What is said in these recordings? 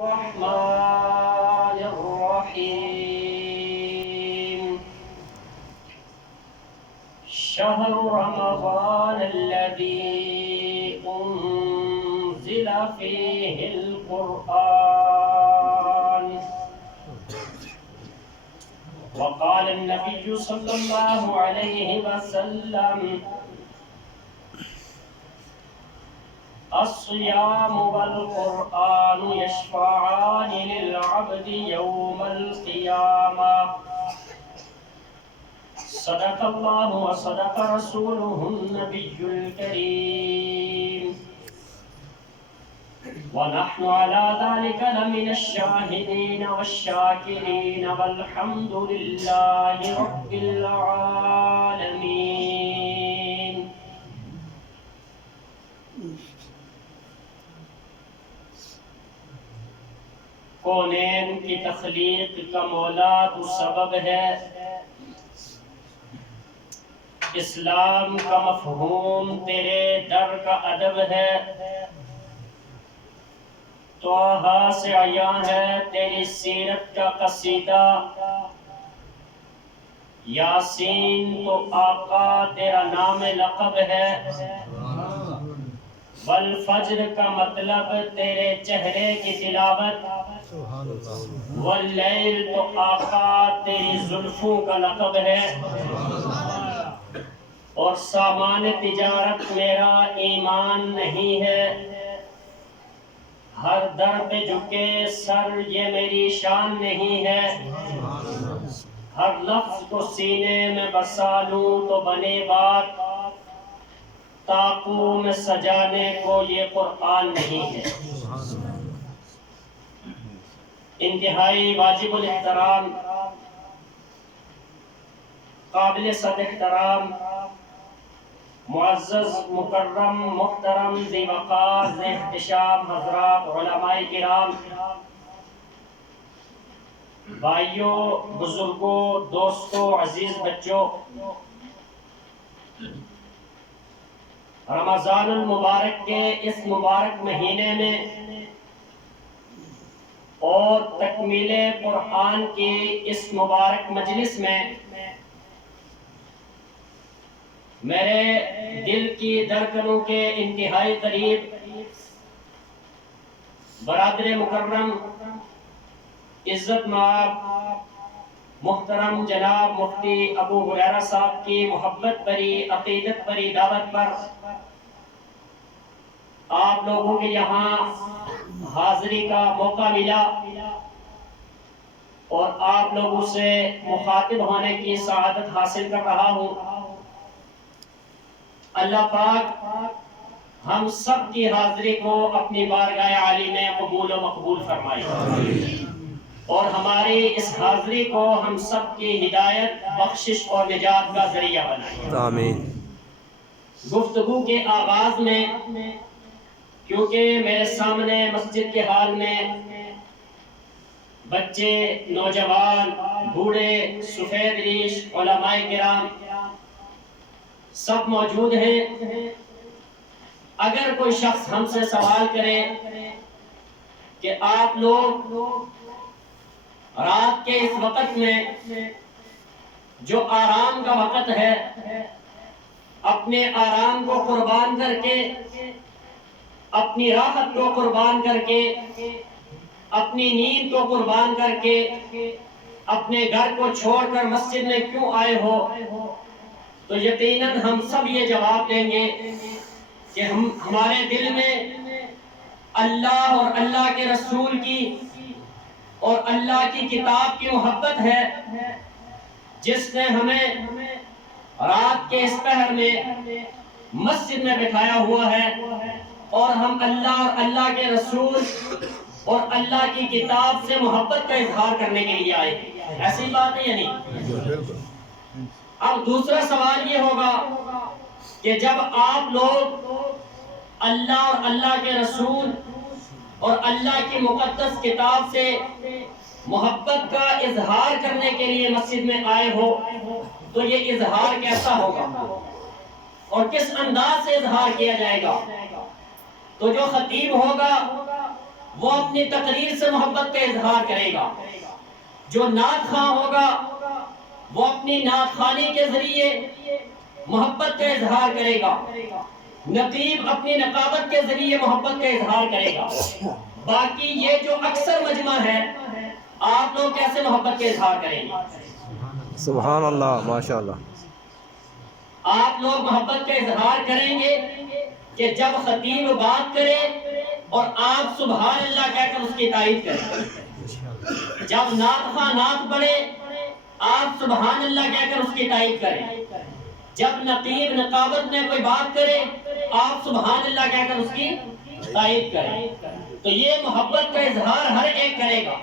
الرحمن الرحيم شهر رمضان الذي أنزل فيه القرآن وقال النبي صلى الله عليه وسلم الصيام والقرآن يشفعان للعبد يوم القيامة صدق الله وصدق رسوله النبي الكريم ونحن على ذلك لمن الشاهدين والشاكرين والحمد لله رب العالمين. کونین کی تخلیق کا مولا تو سبب ہے، اسلام کا مفہوم تیرے در کا ادب ہے، طٰہٰ سے عیاں ہے تیری سیرت کا قصیدہ، یاسین تو آقا تیرا نام لقب ہے، والفجر کا مطلب تیرے چہرے کی تلاوت، واللیل تو آقا تیری زلفوں کا لقب ہے، اور سامان تجارت میرا ایمان نہیں ہے، ہر در پہ جھکے سر یہ میری شان نہیں ہے، ہر لفظ کو سینے میں بسا لوں تو بنے بات، تاقو میں سجانے کو یہ قرآن نہیں ہے۔ انتہائی واجب الاحترام، قابل صد احترام، معزز مکرم محترم ذی وقار ذی احتشام حضرات علماء کرام، بھائیوں، بزرگوں، دوستوں، عزیز بچوں، رمضان المبارک کے اس مبارک مہینے میں اور تکمیل قرآن کی اس مبارک مجلس میں میرے دل کی دھڑکنوں کے انتہائی قریب برادر مکرم عزت مآب محترم جناب مفتی ابو ہریرہ صاحب کی محبت بری عقیدت بری دعوت پر آپ لوگوں کے یہاں حاضری کا موقع ملا اور آپ لوگوں سے مخاطب ہونے کی سعادت حاصل کر رہا ہوں۔ اللہ پاک ہم سب کی حاضری کو اپنی بارگاہ عالی میں قبول و مقبول فرمائے اور ہماری اس حاضری کو ہم سب کی ہدایت، بخشش اور نجات کا ذریعہ بنائے۔ آمین۔ گفتگو کے آغاز میں کیونکہ میرے سامنے مسجد کے حال میں بچے، نوجوان، بوڑھے، سفید ریش، علماء کرام سب موجود ہیں، اگر کوئی شخص ہم سے سوال کرے کہ آپ لوگ رات کے اس وقت میں جو آرام کا وقت ہے اپنے آرام کو قربان کر کے، اپنی راحت کو قربان کر کے، اپنی نیند کو قربان کر کے اپنے گھر کو چھوڑ کر مسجد میں کیوں آئے ہو، تو یقیناً ہم سب یہ جواب دیں گے کہ ہمارے دل میں اللہ اور اللہ کے رسول کی اور اللہ کی کتاب کی محبت ہے، جس نے ہمیں رات کے اس پہر میں مسجد میں بٹھایا ہوا ہے، اور ہم اللہ اور اللہ کے رسول اور اللہ کی کتاب سے محبت کا اظہار کرنے کے لیے آئے۔ ایسی بات ہے یا نہیں؟ اب دوسرا سوال یہ ہوگا کہ جب آپ لوگ اللہ اور اللہ کے رسول اور اللہ کی مقدس کتاب سے محبت کا اظہار کرنے کے لیے مسجد میں آئے ہو تو یہ اظہار کیسا ہوگا اور کس انداز سے اظہار کیا جائے گا؟ تو جو خطیب ہوگا وہ اپنی تقریر سے محبت کا اظہار کرے گا. جو نعت خواں ہوگا وہ اپنی نعت خوانی کے ذریعے محبت کا اظہار کرے گا. نقیب اپنی نقابت کے ذریعے محبت کا اظہار کرے گا. باقی یہ جو اکثر مجمع ہے، آپ لوگ کیسے محبت کا اظہار کریں گے؟ سبحان اللہ، ماشاء اللہ. آپ لوگ محبت کا اظہار کریں گے کہ جب خطیب بات کرے اور آپ سبحان اللہ کہہ کر اس کی تعریف کریں. جب نعت خواں نعت پڑھے آپ سبحان اللہ کہہ کر اس کی تعریف کریں. جب نقیب نقابت میں کوئی بات کرے آپ سبحان اللہ کہہ کر اس کی تعریف کریں. تو یہ محبت کا اظہار ہر ایک کرے گا.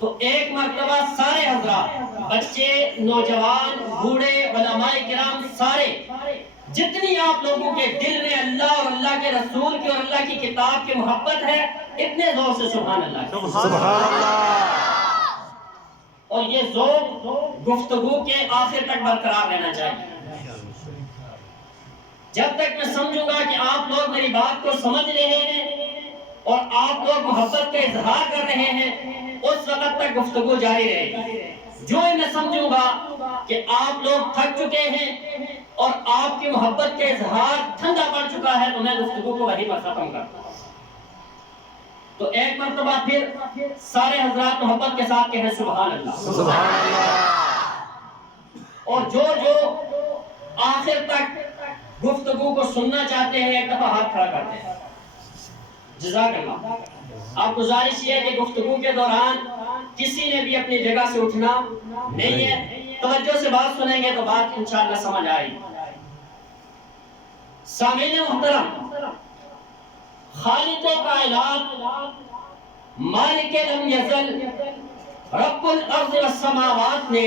تو ایک مرتبہ سارے حضرات، بچے، نوجوان، بوڑھے، علماء کرام، سارے جتنی آپ لوگوں کے دل میں اللہ اور اللہ کے رسول کی اور اللہ کی کتاب کی محبت ہے، اتنے زور سے سبحان اللہ. سبحان اللہ. اور یہ ذوق گفتگو کے آخر تک برقرار رہنا چاہیے. جب تک میں سمجھوں گا کہ آپ لوگ میری بات کو سمجھ رہے ہیں اور آپ لوگ محبت کا اظہار کر رہے ہیں، اس وقت تک گفتگو جاری رہے گی. جو ہی میں سمجھوں گا کہ آپ لوگ تھک چکے ہیں اور آپ کی محبت کا اظہار ٹھنڈا پڑ چکا ہے، تو میں گفتگو کو وہیں پر ختم کرتا ہوں. تو ایک مرتبہ پھر سارے حضرات محبت کے ساتھ کہیں سبحان اللہ. سبحان اللہ. اور جو آخر تک گفتگو کو سننا چاہتے ہیں ایک دفعہ ہاتھ کھڑا کرتے ہیں. جزاک اللہ. آپ گزارش یہ ہے کہ گفتگو کے دوران کسی نے بھی اپنی جگہ سے اٹھنا نہیں ہے. توجہ سے بات سنیں گے تو بات انشاءاللہ سمجھ آئے گی. سامعین محترم، خالق کائنات مالک لم یزل رب الارض والسماوات نے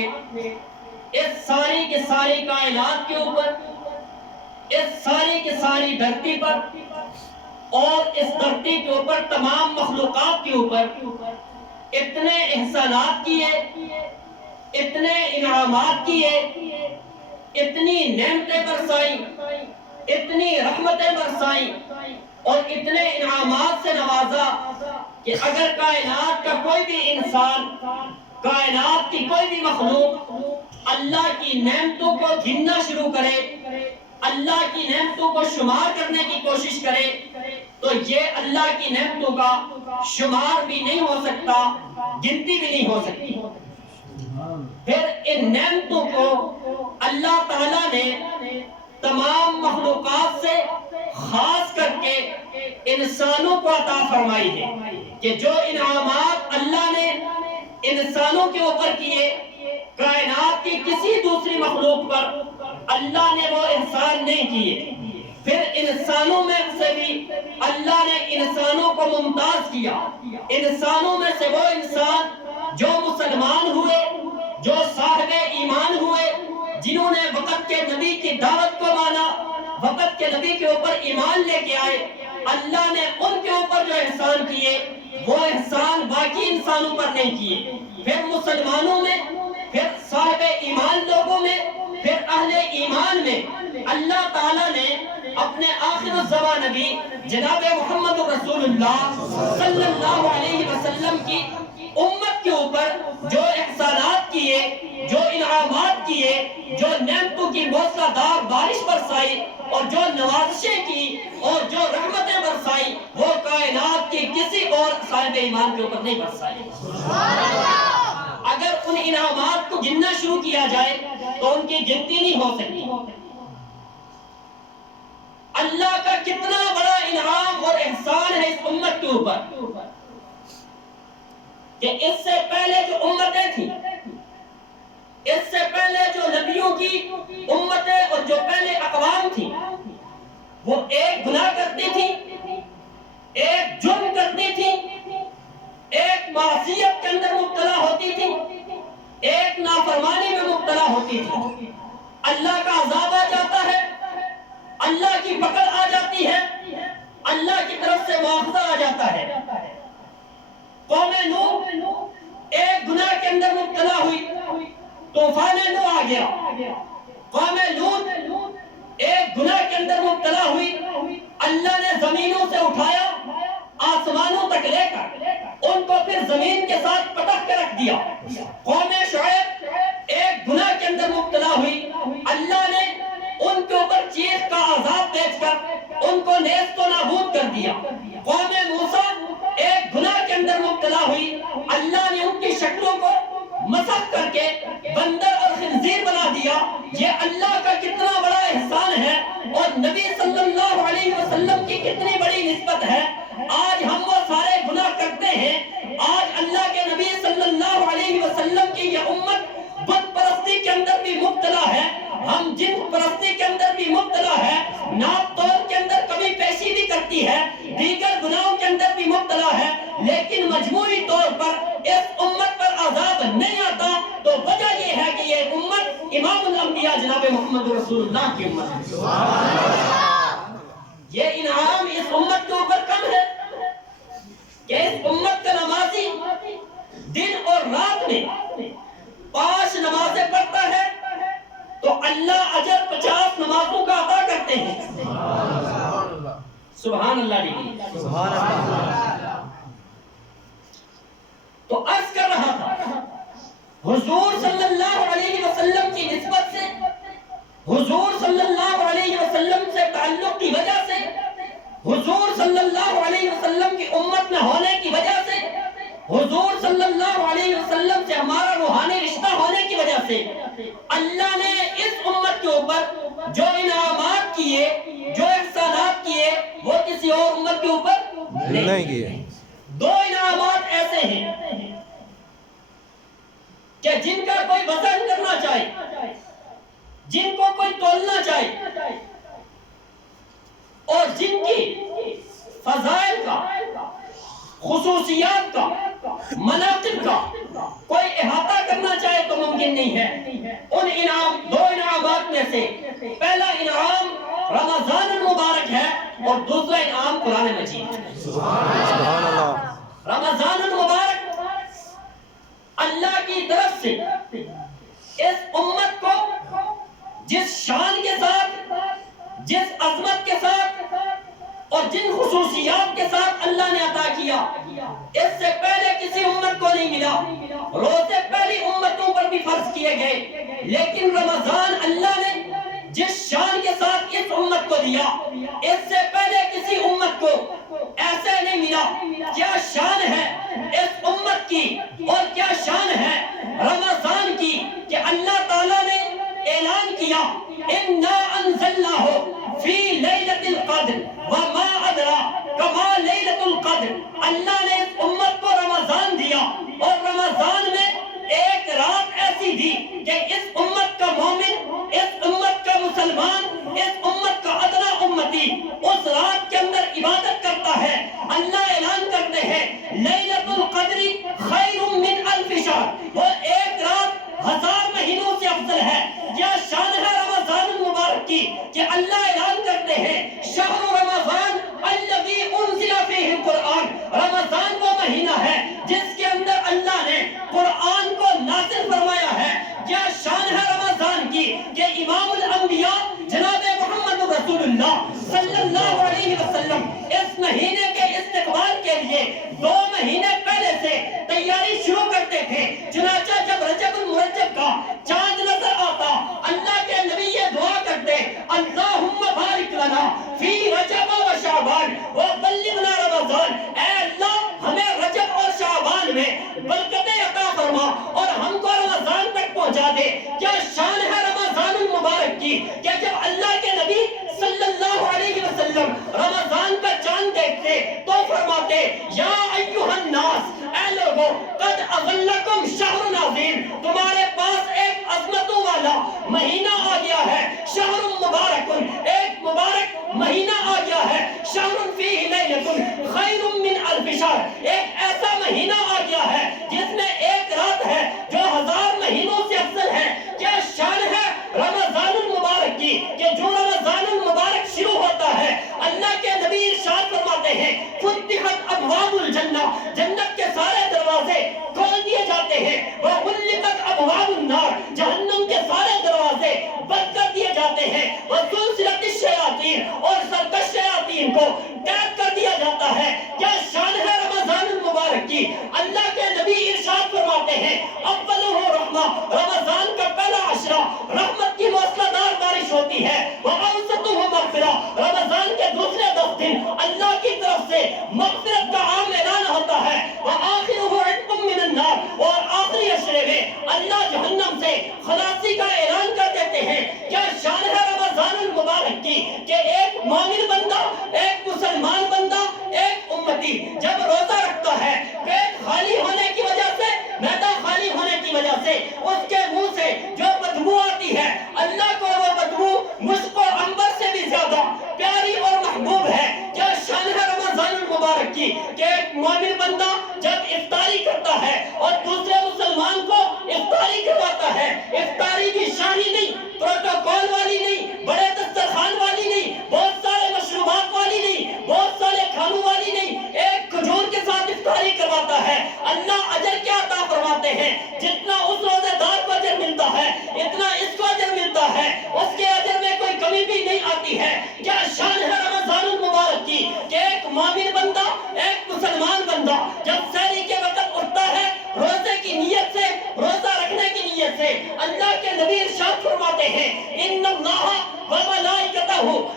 اس ساری کی ساری کائنات کے اوپر، اس ساری کی ساری دھرتی پر اور اس دھرتی کے اوپر تمام مخلوقات کے اوپر اتنے احسانات کیے، اتنے انعامات کیے، اتنی نعمتیں برسائی، اتنی رحمتیں برسائی اور اتنے انعامات سے نوازا کہ اگر کائنات کا کوئی بھی انسان، کائنات کی کوئی بھی مخلوق اللہ کی نعمتوں کو گننا شروع کرے، اللہ کی نعمتوں کو شمار کرنے کی کوشش کرے، تو یہ اللہ کی نعمتوں کا شمار بھی نہیں ہو سکتا، گنتی بھی نہیں ہو سکتی. پھر ان نعمتوں کو اللہ تعالیٰ نے تمام مخلوقات سے خاص کر کے انسانوں کو عطا فرمائی ہے کہ جو انعامات اللہ نے انسانوں کے اوپر کیے، کائنات کی کسی دوسری مخلوق پر اللہ نے وہ احسان نہیں کیے. پھر انسانوں میں سے بھی اللہ نے انسانوں کو ممتاز کیا. انسانوں میں سے وہ انسان جو مسلمان ہوئے، جو صاحب ایمان ہوئے، جنہوں نے وقت کے نبی کی دعوت کو مانا، وقت کے نبی کے اوپر ایمان لے کے آئے، اللہ نے ان کے اوپر جو احسان کیے وہ احسان باقی انسانوں پر نہیں کیے. پھر مسلمانوں میں، پھر صاحب ایمان لوگوں میں، پھر اہل ایمان میں اللہ تعالیٰ نے اپنے آخر الزمان نبی جناب محمد رسول اللہ صلی اللہ علیہ وسلم کی امت کے اوپر جو احسانات کیے، جو انعامات کیے، جو نعمتوں کی موسلا دار بارش برسائی اور جو نوازشیں کی اور جو رحمتیں برسائی، وہ کائنات کی کسی اور صاحب ایمان کے اوپر نہیں برسائی. اگر ان انعامات کو گننا شروع کیا جائے تو ان کی گنتی نہیں ہو سکتی. اللہ کا کتنا بڑا انعام اور احسان ہے اس امت کے اوپر کہ اس سے پہلے جو امتیں تھیں، اس سے پہلے جو نبیوں کی امتیں اور جو پہلے اقوام تھیں، وہ ایک گناہ کرتی تھی، ایک جرم کرتی تھی، ایک معصیت کے اندر مبتلا ہوتی تھی، ایک نافرمانی میں مبتلا ہوتی تھی. اللہ کا عذاب آ جاتا ہے، اللہ کی پکڑ آ جاتی ہے، اللہ کی طرف سے مواخذہ آ جاتا ہے. قوم نوح ایک گناہ کے اندر مبتلا ہوئی، طوفان نوح آ گیا. قوم لوط ایک گناہ کے اندر مبتلا ہوئی، اللہ نے زمینوں سے اٹھایا، آسمانوں تک لے کر ان کو پھر زمین کے ساتھ پٹک کے رکھ دیا. قوم شعیب ایک گناہ کے اندر مبتلا ہوئی, اللہ نے ان کے اوپر چیخ کا عذاب بھیج کر ان کو نیست و نابود کر دیا. قوم موسیٰ ایک گناہ کے اندر مبتلا ہوئی, اللہ نے ان کی شکلوں کو مسخ کر کے بندر اور خنزیر بنا دیا. یہ اللہ کا کتنا بڑا احسان ہے اور نبی صلی اللہ علیہ وسلم کی کتنی بڑی نسبت ہے. آج ہم وہ سارے گناہ کرتے ہیں. آج اللہ کے نبی صلی اللہ علیہ وسلم کی یہ امت بت پرستی کے اندر بھی مبتلا ہے, ہم جن پرستی کے اندر بھی مبتلا ہے, ناپ تول کے اندر کمی پیشی بھی کرتی ہے, دیگر گناہوں کے اندر بھی مبتلا ہے, لیکن مجموعی طور پر اس امت پر عذاب نہیں آتا. تو وجہ یہ ہے کہ یہ امت امام الانبیاء جناب محمد رسول اللہ کی امت ہے. یہ انعام اس امت کے اوپر کم ہے کہ اس امت کا نمازی دن اور رات میں 5 نمازیں پڑھتا ہے تو اللہ اجر 50 نمازوں کا عطا کرتے ہیں. سبحان اللہ لیجیے. تو عرض کر رہا تھا حضور صلی اللہ علیہ وسلم کی نسبت سے, حضور صلی اللہ علیہ وسلم سے تعلق کی وجہ سے, حضور صلی اللہ علیہ وسلم کی امت میں ہونے کی وجہ سے, حضور صلی اللہ علیہ وسلم سے ہمارا روحانی رشتہ ہونے کی وجہ سے اللہ نے اس امت کے اوپر جو انعامات کیے, جو احسانات کیے, وہ کسی اور امت کے اوپر نہیں کیے. 2 انعامات ایسے ہیں کہ جن کا کوئی وزن کرنا چاہے, جن کو کوئی تولنا چاہے, اور جن کی فضائل کا, خصوصیات کا, مناقب کا کوئی احاطہ کرنا چاہے تو ممکن نہیں ہے. ان 2 انعامات میں سے پہلا انعام رمضان المبارک ہے اور دوسرا انعام قرآن مجید. سبحان اللہ. رمضان المبارک اللہ کی طرف سے اس امت کو جس شان کے ساتھ, جس عظمت کے ساتھ اور جن خصوصیات کے ساتھ اللہ نے عطا کیا, اس سے پہلے کسی امت کو نہیں ملا. روزے پہلی امتوں پر بھی فرض کیے گئے, لیکن رمضان اللہ نے جس شان کے ساتھ اس امت کو دیا, اس سے پہلے کسی امت کو ایسے نہیں ملا. کیا شان ہے اس امت کی اور کیا شان ہے رمضان کی کہ اللہ تعالیٰ نے اعلان کیا اِنَّا أَنزَلْنَاهُ فِي لَيْلَةِ الْقَدْرِ وَمَا أَدْرَاكَ مَا لَيْلَةُ الْقَدْرِ. اللہ نے اس امت کو رمضان دیا اور رمضان میں ایک رات ایسی دی کہ اس امت کا مومن, اس امت کا مسلمان, اس امت کا ادنا امتی اس رات کے اندر عبادت کرتا ہے. اللہ اعلان کرتے ہیں لیلۃ القدر خیر من الف شہر, وہ ایک رات 1000 مہینوں سے افضل ہے. کیا شان ہے رمضان المبارک کی کہ اللہ اعلان کرتے ہیں شہر رمضان الذی انزل فیہ القرآن. رمضان وہ مہینہ ہے جس کے اندر اللہ نے قرآن کو نازل فرمایا ہے. کیا شان ہے رمضان کی کہ امام الانبیاء جناب محمد رسول اللہ صلی اللہ علیہ وسلم اس مہینے کے استقبال کے لیے 2 مہینے پہلے سے تیاری شروع کرتے تھے. چنانچہ جب رجب المرجب کا چاند نظر آتا, اللہ کے نبی یہ دعا کرتے اللہم بارک لنا فی رجب و شعبان وبلغنا رمضان. اے اللہ ہمیں رجب اور شعبان میں برکتیں عطا فرما اور ہم کو رمضان تک پہنچا دے. کیا شان ہے رمضان المبارک کی کہ جب اللہ کے نبی صلی اللہ علیہ وسلم رمضان کا چاند دیکھتے تو فرماتے یا ایھا الناس, اے لوگو قد اظلکم شہر عظیم, تمہارے پاس ایک عظمتوں والا مہینہ آ گیا ہے. شہر مبارک, ایک مبارک مہینہ آ گیا ہے. شہر فیہ لیلۃ خیر من الف شہر, ایک ایسا مہینہ آ گیا ہے جس میں ایک رات ہے جو 1000 مہینوں سے افضل ہے. کیا شان ہے رمضان المبارک کی کہ جو رمضان المبارک شروع ہوتا ہے اللہ کے نبی ارشاد فرماتے ہیں فتحت ابواب الجنہ, جنت کے سارے دروازے کھول دیے جاتے ہیں. وغلقت ابواب النار, جہنم کے سارے دروازے بند کر دیے جاتے ہیں. وسلسلت الشیاطین, اور سرکش شیاطین کو قید کر دیا جاتا ہے. کیا شان کی۔ اللہ کے نبی ارشاد فرماتے ہیں اولہ رحمہ، رمضان کا پہلا عشرہ رحمت کی موسلادھار بارش ہوتی ہے، وَأَوْسَطُهُ مغفرہ، رمضان کے دوسرے 10 دن اللہ کی طرف سے مغفرت کا عام اعلان ہوتا ہے، وَآخِرُهُ عِتْقٌ مِّنَ النَّارِ، اور آخری عشرے میں اللہ جہنم سے خلاصی کا اعلان کر دیتے ہیں۔ کیا شان ہے رمضان المبارک کی کہ ایک مومن بندہ، ایک مسلمان بندہ، ایک امتی جب روزہ رکھتا ہے، پیٹ خالی ہونے کی وجہ سے، معدہ خالی ہونے کی وجہ سے اس کے منہ سے جو بدبو آتی ہے، اللہ کو وہ بدبو مجھ کو عنبر سے بھی زیادہ پیاری اور محبوب ہے۔ کیا شان ہے رمضان المبارک کی کہ ایک مومن بندہ جب افطاری کرتا ہے اور دوسرے مسلمان کو افطاری کرواتا ہے، افطاری بھی شاہی نہیں، پروٹوکول والی نہیں، بڑے دسترخوان والی نہیں، بہت سارے مشروبات والی نہیں، بہت سارے کھانوں والی نہیں، ایک کھجور کے ساتھ افطاری کرواتا ہے، اللہ اجر کیا عطا فرماتے ہیں؟ جتنا اس روزے دار کو اجر ملتا ہے اتنا اس کو اجر ملتا ہے، اس کے اجر میں کوئی کمی بھی نہیں آتی ہے۔ کیا شان ہے رمضان المبارک کی کہ ایک مومن بندہ، ایک مسلمان بندہ جب سحری کے وقت اٹھتا ہے روزے کی نیت سے، روزہ رکھنے کی نیت سے، اللہ کے نبی ارشاد فرماتے ہیں ان اللہ وملائکتہ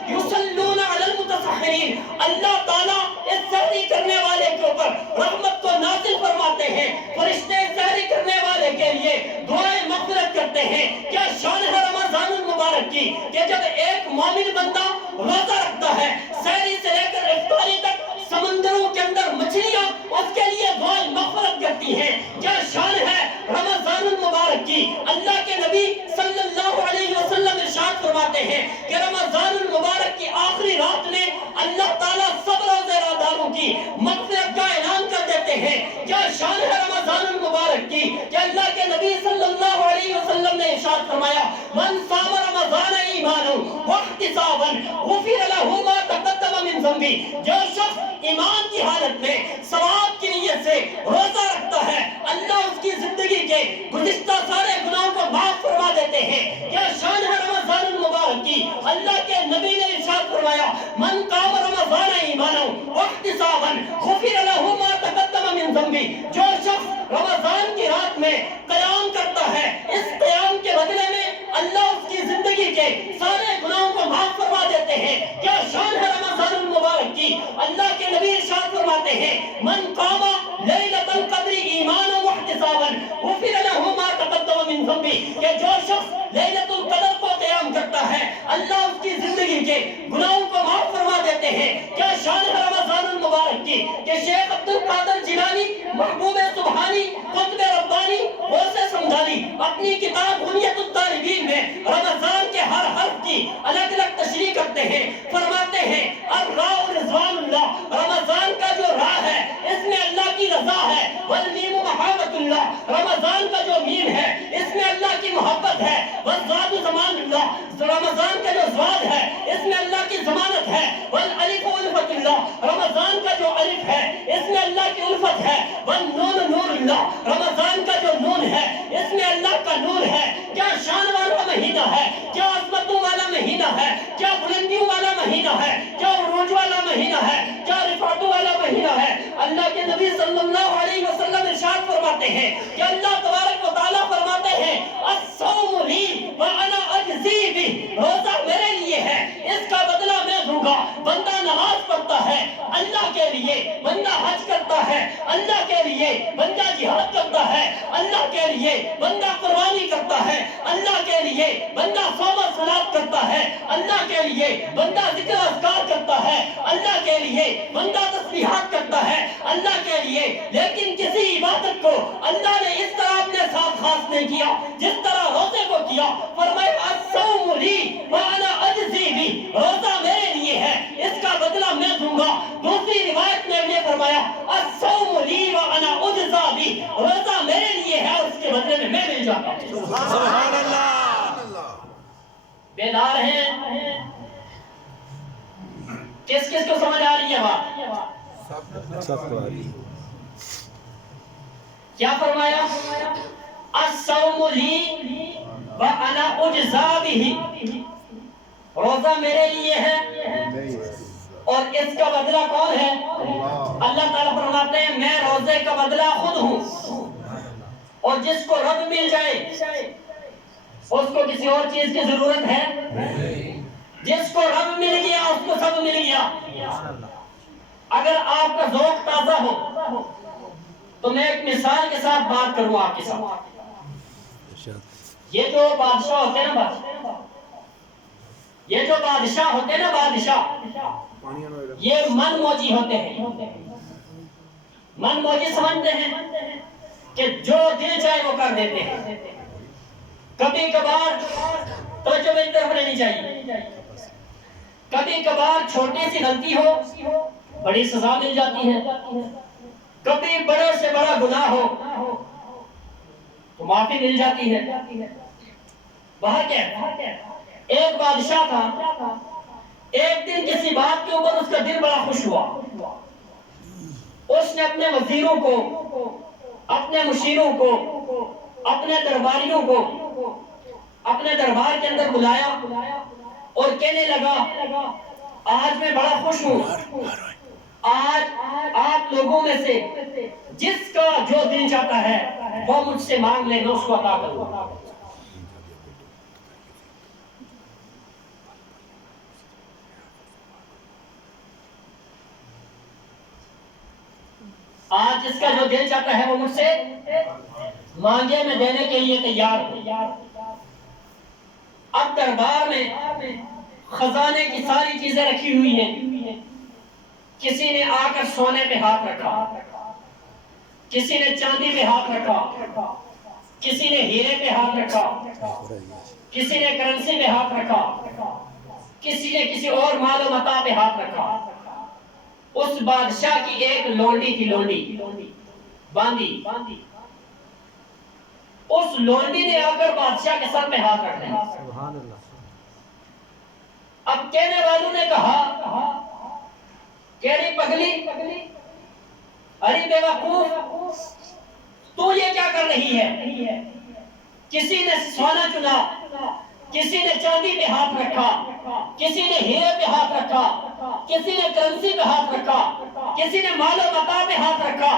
یصلون علی المتصحرین، اللہ تعالیٰ اس سحری کرنے والے کے اوپر رحمت کو نازل فرماتے ہیں، فرشتے سحری کرنے والے کے لیے دعائیں مغفرت کرتے ہیں۔ کیا شان ہے رمضان المبارک کی کہ جب ایک مومن بندہ روزہ رکھتا ہے، سحری سے لے کر افطاری تک سمندروں کے اندر مچھلیاں اس کے لیے دعائیں مغفرت کرتی ہیں۔ کیا شان ہے رمضان المبارک کی، اللہ کے نبی صلی اللہ علیہ وسلم ارشاد فرماتے ہیں کہ رمضان المبارک کی آخری رات میں اللہ تعالیٰ سب روزے داروں کی مغفرت کا اعلان کر دیتے ہیں۔ کیا شان ہے رمضان المبارک کی کہ اللہ کے نبی صلی اللہ علیہ وسلم نے ارشاد فرمایا من صام رمضان ایمانا واحتسابا غفر له ما تقدم من ذنبه، جو شخص ایمان کی حالت میں ثواب کی نیت سے روزہ رکھتا ہے، اللہ اس کی زندگی کے گزشتہ سارے گناہوں کو معاف فرما دیتے ہیں۔ کیا شان ہے رمضان المبارک کی، اللہ کے نبی نے ارشاد فرمایا من قام رمضان ایمانا واحتسابا غفر له ما تقدم من ذنبه، جو شخص رمضان کی رات میں قیام کرتا ہے، اس قیام کے بدلے میں اللہ اس کی زندگی کے سارے گناہوں کو معاف فرما دیتے ہیں۔ کیا شان ہے رمضان المبارک کی، اللہ کے نبی ارشاد فرماتے ہیں من قام لیلۃ القدر ایمانا واحتسابا غفر له ما تقدم من ذنبه، کہ جو شخص لیلۃ القدر کو قیام کرتا ہے اللہ اس کی زندگی کے گناہوں کو معاف فرما دیتے ہیں۔ کیا شان ہے رمضان المبارک کی کہ شیخ عبد القادر جیلانی، محبوب سبحانی، قطب ربانی، غوث سمدانی اپنی کتاب غنیت الطالبین میں رمضان کے ہر حرف کی الگ الگ تشریح کرتے ہیں، فرماتے ہیں الراء رضوان اللہ، رمضان کا جو راہ ہے اس میں اللہ کی رضا ہے، والمیم محبت اللہ، رمضان کا جو میم ہے اس میں اللہ کی محبت ہے، والزاد زمان اللہ، رمضان کا جو زواد ہے اس میں اللہ کی ضمانت ہے، والالف الفت اللہ، رمضان کا جو الف ہے اس میں اللہ کی الفت ہے، والنون نور اللہ، رمضان کا جو نون ہے اس میں اللہ کا نور ہے۔ کیا شان والا مہینہ ہے، کیا عظمتوں والا مہینہ ہے، کیا بلندیوں والا مہینہ ہے، کیا عروج والا مہینہ ہے، کیا رفعتوں والا مہینہ ہے۔ اللہ کے نبی صلی اللہ علیہ وسلم ارشاد فرماتے ہیں کہ اللہ تبارک و تعالیٰ فرماتے ہیں الصوم لی وانا اجزی بہ، روزہ میرے لیے ہے، اس کا بدلہ میں دوں گا۔ بندہ نماز پڑھتا ہے اللہ کے لیے، بندہ حج کرتا ہے اللہ کے لیے، بندہ جہاد کرتا ہے اللہ کے لیے، بندہ قربانی کرتا ہے اللہ کے لیے، بندہ صوم و صلات کرتا ہے اللہ کے لیے، بندہ ذکر و اذکار کرتا ہے اللہ کے لیے، بندہ تسبیحات کرتا ہے اللہ کے لیے، لیکن کسی عبادت کو اللہ نے اس طرح اپنے ساتھ خاص نہیں کیا جس طرح روزے کو کیا۔ فرمایا الصوم لی وانا اجزی بہ، روزہ میرے لیے ہے، اس کا بدلہ میں دوں گا۔ دوسری روایت میں یہ فرمایا الصوم لی وانا اجزا بہ، روزہ میرے لیے ہے اور اس کے بدلے میں مل جاتا ہوں۔ سبحان اللہ۔ بیدار ہیں؟ کس کس کو سمجھ آ رہی ہے بات؟ سب کو آ رہی ہے۔ کیا فرمایا الصوم لی وانا اجزا بہ، روزہ میرے لیے ہے اور اس کا بدلہ کون ہے؟ اللہ تعالیٰ فرماتے ہیں میں روزے کا بدلہ خود ہوں، اور جس کو رب مل جائے اس کو کسی اور چیز کی ضرورت ہے؟ جس کو رب مل گیا اس کو سب مل گیا۔ اگر آپ کا ذوق تازہ ہو تو میں ایک مثال کے ساتھ بات کروں آپ کے ساتھ۔ یہ جو بادشاہ ہوتے ہیں نا، یہ جو بادشاہ ہوتے ہیں نا، بادشاہ یہ من موجی ہوتے ہیں۔ من موجی سمجھتے ہیں کہ جو دل چاہے وہ کر دیتے ہیں۔ کبھی کبھار توجہ میری طرف لینی چاہیے، کبھی کبھار چھوٹی سی غلطی ہو بڑی سزا مل جاتی ہے، کبھی بڑے سے بڑا گناہ ہو تو معافی مل جاتی ہے۔ باہر کیا ایک بادشاہ تھا، ایک دن کسی بات کے اوپر اس کا دل بڑا خوش ہوا، اس نے اپنے وزیروں کو، اپنے مشیروں کو، اپنے درباریوں کو اپنے دربار کے اندر بلایا اور کہنے لگا آج میں بڑا خوش ہوں، آج آپ لوگوں میں سے جس کا جو دل چاہتا ہے وہ مجھ سے مانگ لے، میں اس کو عطا کروں۔ آج جس کا جو دل چاہتا ہے وہ مجھ سے مانگے، میں دینے کے لیے تیار ہوں۔ اب دربار میں خزانے کی ساری چیزیں رکھی ہوئی ہیں، کسی نے آ کر سونے پہ ہاتھ رکھا، کسی نے چاندی پہ ہاتھ رکھا، کسی نے ہیرے پہ ہاتھ رکھا، کسی نے کرنسی پہ ہاتھ رکھا، کسی نے کسی اور مال و متاع پہ ہاتھ رکھا۔ اس بادشاہ کی ایک لونڈی تھی، لونڈی باندی، اس لونڈی نے آ کر بادشاہ کے سر پہ ہاتھ رکھ دیا۔ اب کہنے والوں نے کہا کہہ پگلی، ارے بے وقوف، تو یہ کیا کر رہی ہے؟ کسی نے سونا چنا، کسی نے چاندی پہ ہاتھ رکھا، کسی نے ہیرے پہ ہاتھ رکھا، کسی نے کرنسی پہ ہاتھ رکھا، کسی نے مال و متاع پہ ہاتھ رکھا،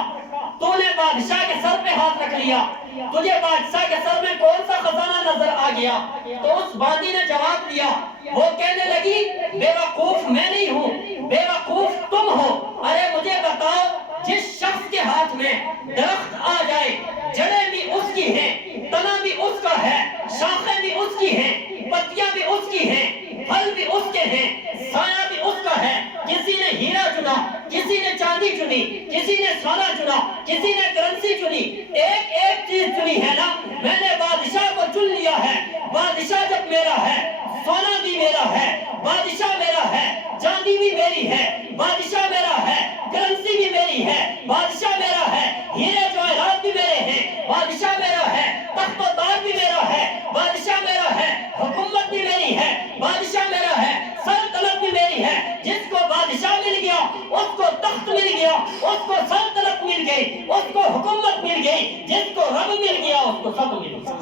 تو نے بادشاہ کے سر پہ ہاتھ رکھ لیا، تجھے بادشاہ کے سر میں کون سا خزانہ نظر آ گیا؟ تو اس باندی نے جواب دیا، وہ کہنے لگی بے وقوف میں نہیں ہوں، بے وقوف تم ہو۔ ارے مجھے بتاؤ، جس شخص کے ہاتھ میں درخت آ جائے، جڑیں بھی اس کی ہیں، تنا بھی اس کا ہے، شاخیں بھی اس کی ہیں، پتیاں بھی اس کی ہیں، پھل بھی اس کے ہیں، سایہ بھی اس کا ہے۔ کسی نے ہیرا چنا، کسی نے چاندی چنی، کسی نے سونا چنا، کسی نے کرنسی چنی، ایک ایک چیز چنی ہے نا، میں نے بادشاہ کو چن لیا ہے۔ بادشاہ جب میرا ہے، سونا بھی میرا ہے، بادشاہ میرا ہے، چاندی بھی میری ہے، بادشاہ میرا ہے، کرنسی بھی میری ہے، بادشاہ میرا ہے، ہیرے جواہرات بھی میرے ہیں، بادشاہ میرا ہے، تخت و تاج بھی میرا ہے، بادشاہ میرا ہے، حکومت بھی میری ہے، بادشاہ میرا ہے، سلطنت بھی میری ہے۔ جس کو بادشاہ مل گیا اس کو تخت مل گیا، اس کو سلطنت مل گئی، اس کو حکومت مل گئی، جس کو رب مل گیا اس کو سب مل گیا۔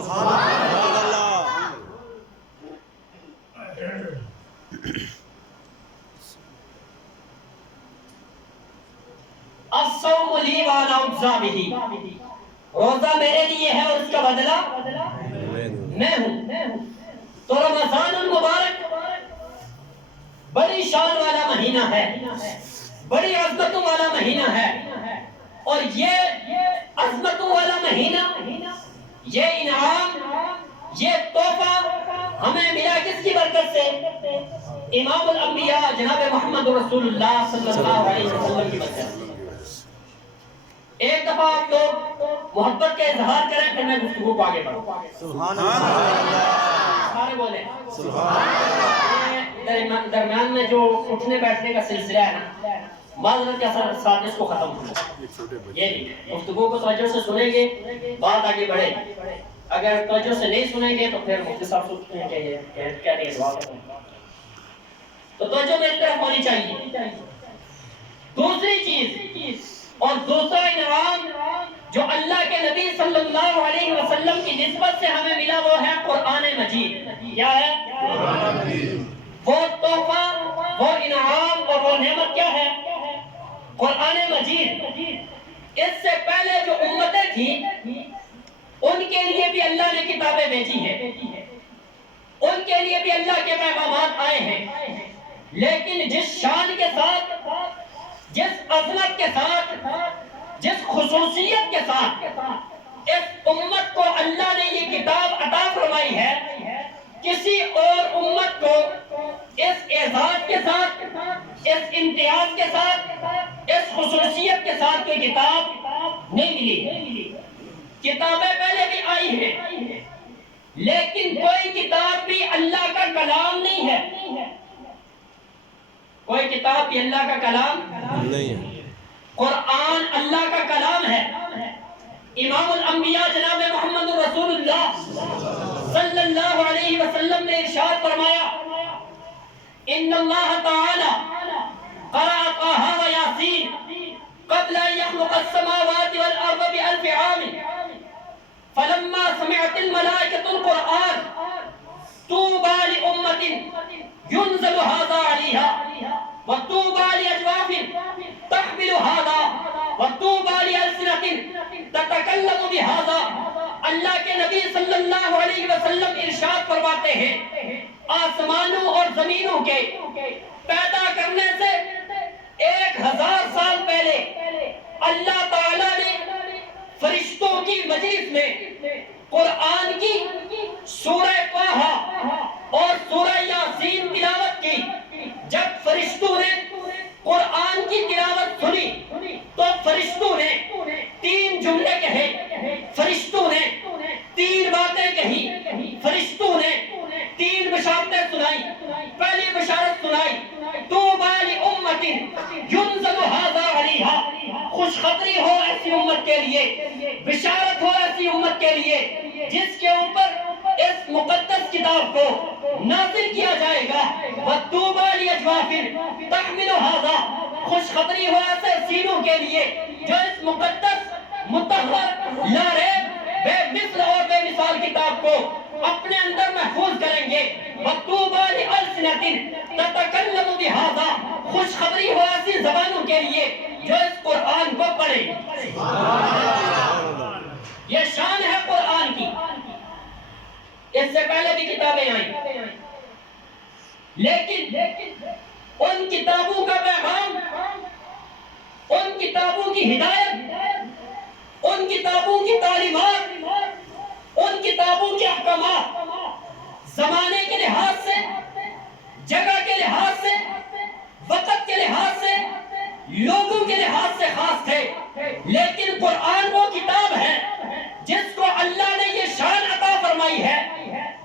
الصوم لی وانا اجزی بہ، روزہ میرے لیے ہے اور اس کا بدلہ میں ہوں۔ تو رمضان المبارک بڑی شان والا مہینہ ہے، بڑی عظمتوں والا مہینہ ہے، اور یہ عظمتوں والا مہینہ، یہ انعام، یہ تحفہ ہمیں ملا کس کی برکت سے؟ امام الانبیاء جناب محمد رسول اللہ صلی اللہ علیہ وسلم کی برکت سے۔ ایک دفعہ آپ لوگ محبت کا اظہار کریں، پھر میں گفتگو کو آگے بڑھوں۔ سبحان اللہ، سارے بولیں درمیان میں جو اٹھنے بیٹھنے کا سلسلہ ہے نا، معذرت کے ساتھ اس کو ختم کریں۔ یہ نہیں، گفتگو کو توجہ سے سنیں گے بات آگے بڑھے، اگر توجہ سے نہیں سنیں گے تو پھر مفتی صاحب سوچتے ہیں کہ یہ کہہ رہے ہیں بات ہے، تو توجہ میری طرف ہونی چاہیے۔ دوسری چیز اور دوسرا انعام جو اللہ کے نبی صلی اللہ علیہ وسلم کی نسبت سے ہمیں ملا وہ ہے قرآن مجید۔ کیا ہے؟ وہ تحفہ وہ انعام اور وہ نعمت کیا ہے؟ قرآن مجید۔ اس سے پہلے جو امتیں تھیں ان کے لیے بھی اللہ نے کتابیں بھیجی ہیں، ان کے لیے بھی اللہ کے پیغامات آئے ہیں، لیکن جس شان کے ساتھ، جس عظمت کے ساتھ، جس خصوصیت کے ساتھ اس امت کو اللہ نے یہ کتاب عطا فرمائی ہے، کسی اور امت کو اس اعزاز کے ساتھ، اس امتیاز کے ساتھ، اس خصوصیت کے ساتھ کوئی کتاب نہیں ملی۔ کتابیں پہلے بھی آئی ہیں، لیکن کوئی کتاب بھی اللہ کا کلام نہیں ہے، کوئی کتاب بھی اللہ کا کلام نہیں ہے۔ قرآن اللہ کا کلام ہے۔ امام الانبیاء جناب محمد رسول اللہ صلی اللہ علیہ وسلم نے ارشاد فرمایا، ان اللہ تعالی قرأ طٰہٰ و یاسین قبل ان يخلق السماوات والارض بألف عام، فلما سمعت الملائکة القرآن طوبى لأمة ينزل هذا عليها وطوبى لأجواف تحمل هذا وطوبى لألسنة تتكلم بهذا۔ اللہ کے نبی صلی اللہ علیہ وسلم ارشاد فرماتے ہیں، آسمانوں اور زمینوں کے پیدا کرنے سے 1000 سال پہلے اللہ تعالیٰ نے فرشتوں کی مجلس میں قرآن کی سورہ طٰہٰ اور سورہ یاسین تلاوت کی۔ جب فرشتوں نے قرآن کی تلاوت سنی تو فرشتوں نے 3 جملے کہے، فرشتوں نے 3 باتیں کہی، فرشتوں نے 3 بشارتیں سنائی۔ پہلی بشارت سنائی، طوبیٰ لأمۃ ينزل هذا عليها، خوشخبری ہو ایسی امت کے لیے، بشارت ہو ایسی امت کے لیے جس کے اوپر اس مقدس کتاب کو نازل کیا جائے گا۔ وطوبیٰ لأجواف تحمل هذا، خوشخبری ہو ایسے سینوں کے لیے جو اس مقدس مطہر لا ریب بے مثل اور بے مثال کتاب کو اپنے اندر محفوظ کریں گے۔ وطوبیٰ لألسنة تتکلم بهذا، خوشخبری ہو ایسی زبانوں کے لیے جو اس قرآن کو پڑھیں گے۔ یہ شان ہے قرآن کی۔ اس سے پہلے بھی کتابیں آئیں، لیکن ان کتابوں کا پیغام، ان کتابوں کی ہدایت، ان کتابوں کی تعلیمات، ان کتابوں کے احکامات زمانے کے لحاظ سے، جگہ کے لحاظ سے، وقت کے لحاظ سے، لوگوں کے لحاظ سے خاص تھے، لیکن قرآن وہ کتاب ہے جس کو اللہ نے یہ شان عطا فرمائی ہے،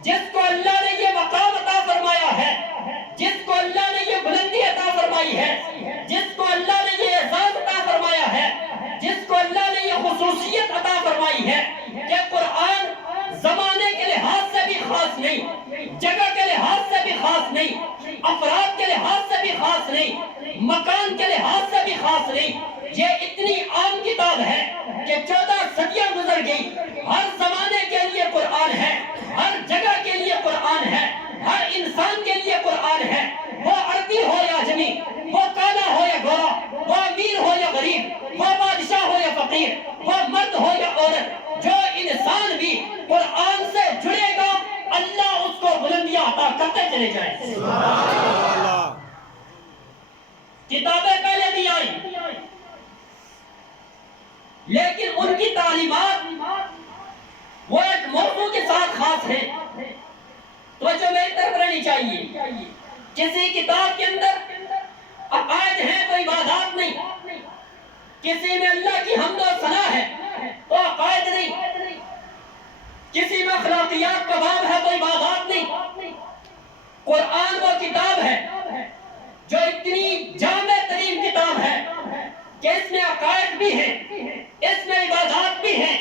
جس کو اللہ نے یہ مقام عطا فرمایا ہے، جس کو اللہ نے یہ بلندی عطا فرمائی ہے، جس کو اللہ نے یہ اعزاز عطا فرمایا ہے، جس کو اللہ نے یہ خصوصیت عطا فرمائی ہے کہ قرآن زمانے کے لحاظ سے بھی خاص نہیں، جگہ کے لحاظ سے بھی خاص نہیں، افراد کے لحاظ سے بھی خاص نہیں، مکان کے لحاظ سے بھی خاص نہیں۔ یہ اتنی عام کتاب ہے کہ 14 صدیاں گزر گئی، ہر زمانے کے لیے قرآن ہے، ہر جگہ کے لیے قرآن ہے، ہر انسان کے لیے قرآن ہے، وہ عربی ہو یا اجمی، وہ کالا ہو یا گورا، وہ امیر ہو یا غریب، وہ بادشاہ ہو یا فقیر، وہ مرد ہو یا عورت، جو انسان بھی قرآن سے جڑے گا اللہ اس کو بلندیاں عطا کرتے چلے جائیں۔ کتابیں پہلے بھی آئی، لیکن ان کی تعلیمات وہ ایک موضوع کے ساتھ خاص ہے، توجہ میری طرف رہنی چاہیے۔ کسی کتاب کے اندر عقائد ہیں تو عبادات نہیں، کسی میں اللہ کی حمد و ثنا ہے تو عقائد نہیں، کسی میں اخلاقیات کا باب ہے تو عبادات نہیں۔ قرآن وہ کتاب ہے جو اتنی جامع ترین کتاب ہے کہ اس میں عقائد بھی ہیں، اس میں عبادات بھی ہیں،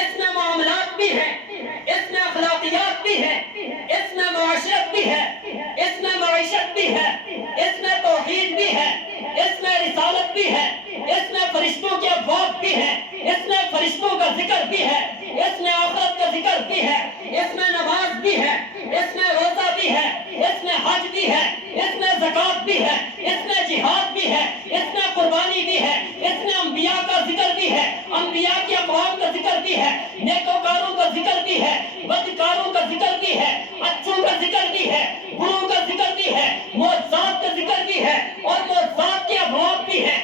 اس میں معاملات بھی ہیں، اس میں اخلاقیات بھی ہیں، اس میں معاشرت بھی ہے، اس میں معیشت بھی ہے، اس میں توحید بھی ہے، اس میں رسالت بھی ہے، اس میں فرشتوں کے ابواب بھی ہیں، اس میں فرشتوں کا ذکر بھی ہے، اس میں آخرت کا ذکر بھی ہے، اس میں نماز بھی ہے، اس میں روزہ بھی ہے، اس میں حج بھی ہے، اس میں زکوٰۃ بھی ہے۔ بھی ہے، نیکوکاروں کا ذکر بھی ہے، بدکاروں کا ذکر بھی ہے، اچھوں کا ذکر بھی ہے، بروں کا ذکر بھی ہے، معجزات کا ذکر بھی ہے اور معجزات کے ابواب بھی ہے،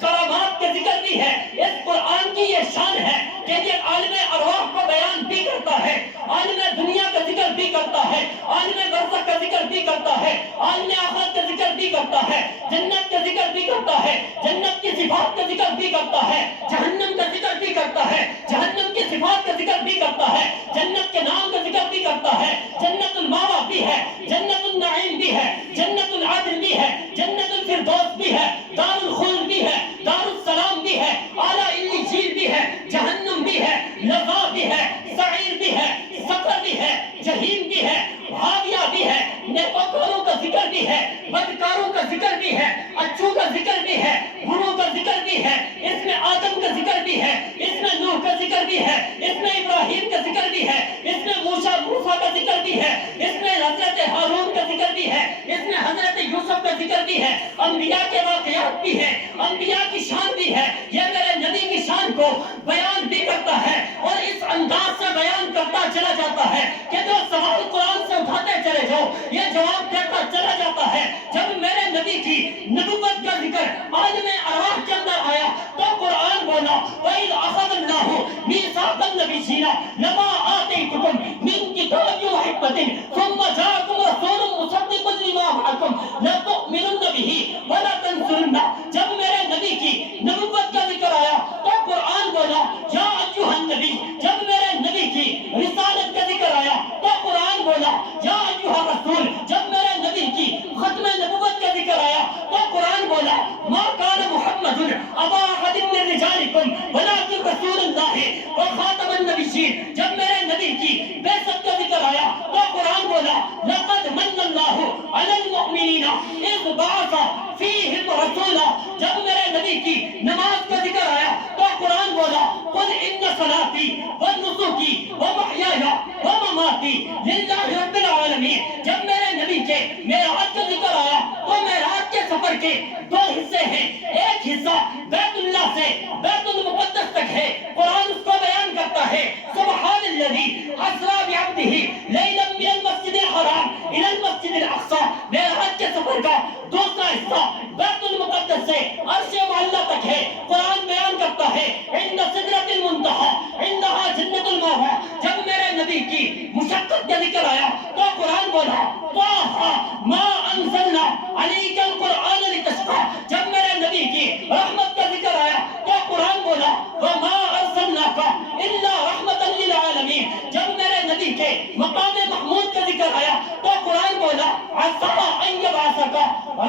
کرامات کا ذکر بھی ہے۔ اس قرآن کی یہ شان ہے کہ یہ عالم ارواح کو بیان بھی کرتا ہے، عالم دنیا کا ذکر بھی کرتا ہے، عالم برزخ کا ذکر بھی کرتا ہے، عالم آخرت کا ذکر بھی کرتا ہے، جنت کا ذکر بھی کرتا ہے، جنت کی صفات کا ذکر بھی کرتا ہے، جہنم کا ذکر بھی کرتا ہے، جہنم کی صفات کا ذکر بھی کرتا ہے، جنت کے نام کا ذکر بھی کرتا ہے، جنت الماوا بھی ہے، جنت النعیم بھی ہے، جنت العدل بھی ہے، جنت الفردوس بھی ہے، دار الخلد بھی ہے، دار السلام بھی ہے، اعلیٰ علیین بھی ہے، جہنم بھی ہے، لظا بھی ہے، سعیر بھی ہے، سقر بھی ہے، جہیم بھی ہے، حاویہ بھی ہے، نیکوکاروں کا ذکر بھی ہے، بدکاروں کا ذکر بھی ہے، اچھوں کا ذکر بھی ہے، بروں کا ذکر بھی ہے، اس میں آدم کا ذکر بھی ہے، اس میں نوح کا ذکر بھی ہے، اس میں ابراہیم کا ذکر بھی ہے، اس میں موسیٰ کا ذکر بھی ہے، اس میں حضرت ہارون کا ذکر بھی ہے، اس میں حضرت یوسف کا ذکر بھی ہے، انبیاء کے واقعات بھی ہے، انبیاء کی شان بھی ہے۔ یہ میرے نبی کی شان کو بیان بھی کرتا ہے اور اس انداز سے بیان کرتا چلا جاتا ہے کہ جو سوال قرآن سے اٹھاتے چلے جاؤ یہ جواب دیتا چلا جاتا ہے۔ جب میرے نبی کی نبوت کا ذکر عالم ارواح کے اندر آیا تو قرآن بولا وَإِذْ أَخَذَ اللَّهُ مِيثَاقَ النَّبِيِّينَ لَمَا آتَيْتُكُم مِّن كِتَابٍ وَحِكْمَةٍ ثُمَّ جَاءَكُمْ رَسُولٌ مُّصَدِّقٌ لِّمَا مَعَكُمْ لَتُؤْمِنُنَّ بِهِ وَلَتَنصُرُنَّهُ۔ جب میرے نبی کی نبوت کا ذکر آیا تو قرآن بولا یا ایھا النبی۔ جب میرے نبی کی رسالت کا ذکر آیا تو قرآن بولا یا ایھا الرسول۔ جب میرے نبی کی ختم نبوت کا ذکر آیا تو قرآن بولا ما کان محمد ابا احد من رجالکم ولکن رسول اللہ وخاتم النبیین۔ جب میرے نبی کی بعثت کا ذکر آیا تو قرآن بولا لقد من اللہ علی المؤمنین اذ بعث فیہم رسولا۔ جب میرے نبی کی نماز کا ذکر آیا تو قرآن بولا قل ان صلاتی ونسکی ومحیای ومماتی للہ رب العالمین۔ جب میرے نبی کے معراج کا ذکر آیا تو معراج کے سفر کے دو حصے ہیں، ایک حصہ بیت اللہ سے بیت المقدس تک ہے، قرآن اس کو بیان کرتا ہے سبحان الذی اسریٰ بعبدہ لیلا من المسجد الحرام الی المسجد الاقصی۔ معراج کے سفر کا دوسرا حصہ بیت المقدس سے عرش معلیٰ تک ہے، قرآن بیان کرتا ہے عند سدرۃ المنتہی عندہا جنت المأویٰ۔ جب میرے نبی کی مشقت کا ذکر آیا تو قرآن بولا طٰہٰ ما انزلنا علیک القرآن لتشقیٰ۔ جب میرے نبی کی رحمت کا ذکر آیا تو قرآن بولا وما ارسلناک الا رحمۃ للعالمین۔ جب میرے نبی کے مقام محمود کا ذکر آیا تو قرآن بولا عسیٰ ان یبعثک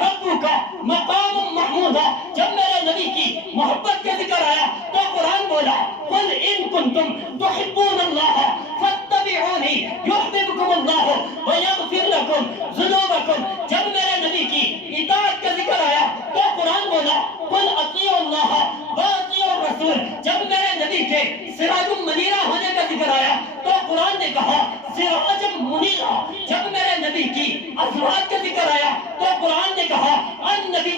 ربک مقام محمودا۔ جب میرے نبی کی محبت کا ذکر آیا تو قرآن بولا قل ان کنتم تحبون اللہ فاتبعونی یحببکم اللہ ویغفر لکم ذنوبکم۔ جب میرے نبی کی اطاعت کا ذکر آیا تو قرآن بولا قل اطیعوا اللہ واطیعوا الرسول۔ جب میرے نبی کے سراج منیرہ ہونے کا ذکر آیا تو قرآن نے کہا سراج منیرہ۔ جب میرے نبی کی ازواج کا ذکر آیا تو قرآن نے کہا النبی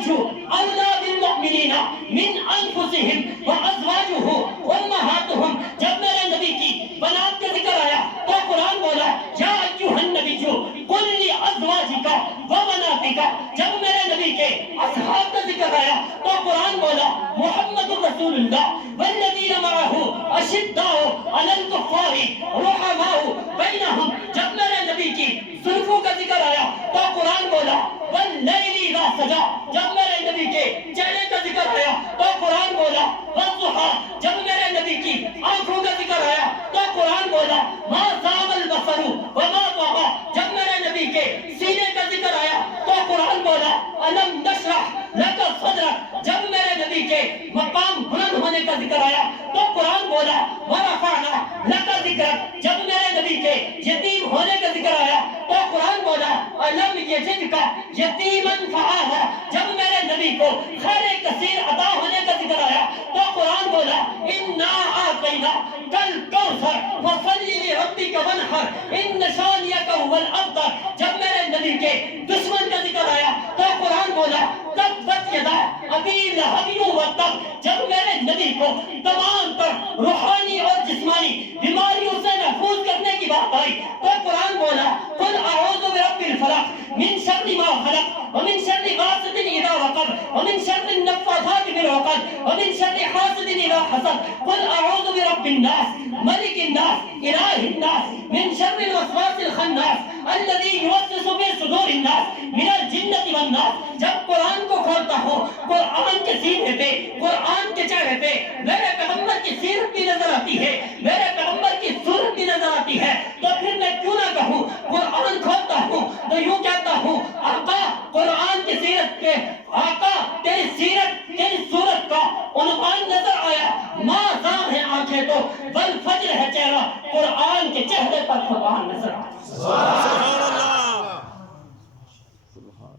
اولی بالمؤمنین من انفسہم وازواجہ امہاتہم۔ جب میرے نبی کی بنات کا ذکر آیا تو قرآن بولا یا ایھا النبی قل لازواجک وبناتک۔ جب میرے نبی کے اصحاب کا ذکر آیا تو قرآن بولا محمد رسول اللہ والذین معہ اشداء علی الکفار رحماء بینہم۔ جب میرے نبی کی زلفوں کا ذکر آیا تو قرآن بولا واللیل اذا سجی۔ جب میرے نبی کے چہرے کا ذکر آیا تو قرآن بولا والضحیٰ۔ جب میرے نبی کی آنکھوں کا ذکر آیا تو قرآن بولا ما زاغ البصر وما طغی۔ جب میرے نبی کے سینے کا ذکر آیا تو قرآن بولا الم نشرح لک صدرک۔ جب میرے نبی کے مقام بلند ہونے کا ذکر آیا تو قرآن بولا ورفعنا لک ذکرک۔ جب میرے نبی کے یتیم ہونے کا ذکر آیا تو قرآن بولا الم یجدک یتیما فآویٰ۔ جب میرے نبی کو خیر کثیر عطا ہونے کا ذکر آیا تو قرآن بولا انا اعطیناک الکوثر فصل لربک وانحر ان شانئک هو الابتر۔ جب میرے نبی کے دشمن کا ذکر آیا تو قرآن بولا تبت یدا ابی لہب وتب۔ جب میرے نبی کو تمام تر روحانی اور جسمانی من شر ما خلق ومن شر غاسق اذا وقب ومن شر النفاثات في العقد ومن شر حاسد اذا حسد قل اعوذ برب الناس ملك الناس اله الناس من شر الوسواس الخناس الذي يوسوس في صدور الناس من الجنة والناس. جب قرآن کو کھولتا ہوں قرآن کے سینے پہ قرآن کے چہرے پہ میرے پیغمبر کی سیرت بھی نظر آتی ہے میرے پیغمبر کی صورت بھی نظر آتی ہے تو پھر میں کیوں نہ کہوں قرآن کھولتا ہوں تو یوں کہتا ہوں آقا قرآن کی سیرت پہ آقا تیری سیرت تیری صورت کا عنوان نظر آیا ماں زاں ہے آنکھیں تو بل فجر ہے چہرہ قرآن کے چہرے پر قرآن نظر آیا. سبحان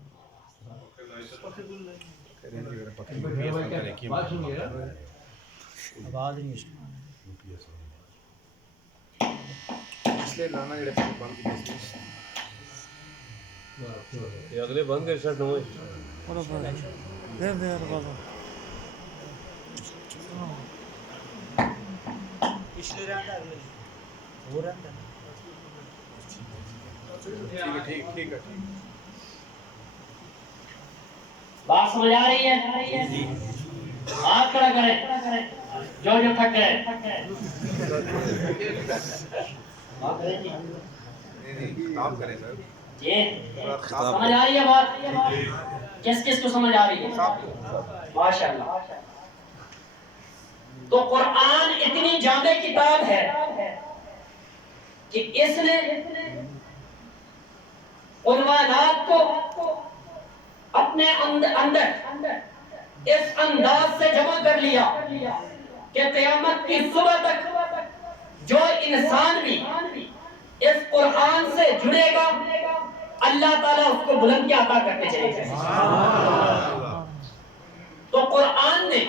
اللہ. آواز نہیں اگلے بند کر سٹ نو پچھلے رہتا وہ رہتا ٹھیک ہے. بات سمجھ آ رہی ہے ہاتھ کھڑا کریں جو تھک گئے جی سمجھ آ رہی ہے بات کس کس کو سمجھ آ رہی ہے ماشاءاللہ. تو قرآن اتنی جامع کتاب ہے کہ اس نے عنوانات کو اپنے اندر اس انداز سے جمع کر لیا کہ قیامت کی صبح تک جو انسان بھی اس قرآن سے جڑے گا اللہ تعالیٰ اس کو بلندی عطا کرتے چلے جائیں. تو قرآن نے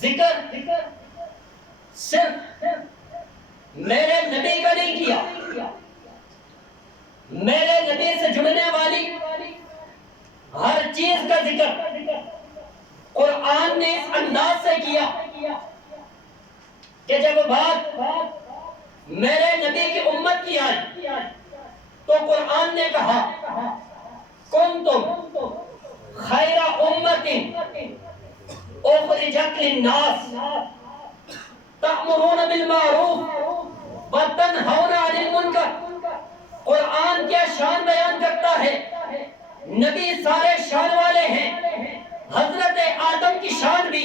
ذکر صرف میرے نبی کا نہیں کیا میرے نبی سے جڑنے والی ہر چیز کا ذکر قرآن نے اس انداز سے کیا کہ جب بات میرے نبی کی امت کی آئی تو قرآن نے کہا کنتم خیر امت اخرجت للناس تأمرون بالمعروف وتنہون عن المنکر. قرآن کیا شان بیان کرتا ہے نبی سارے شان والے ہیں حضرت آدم کی شان بھی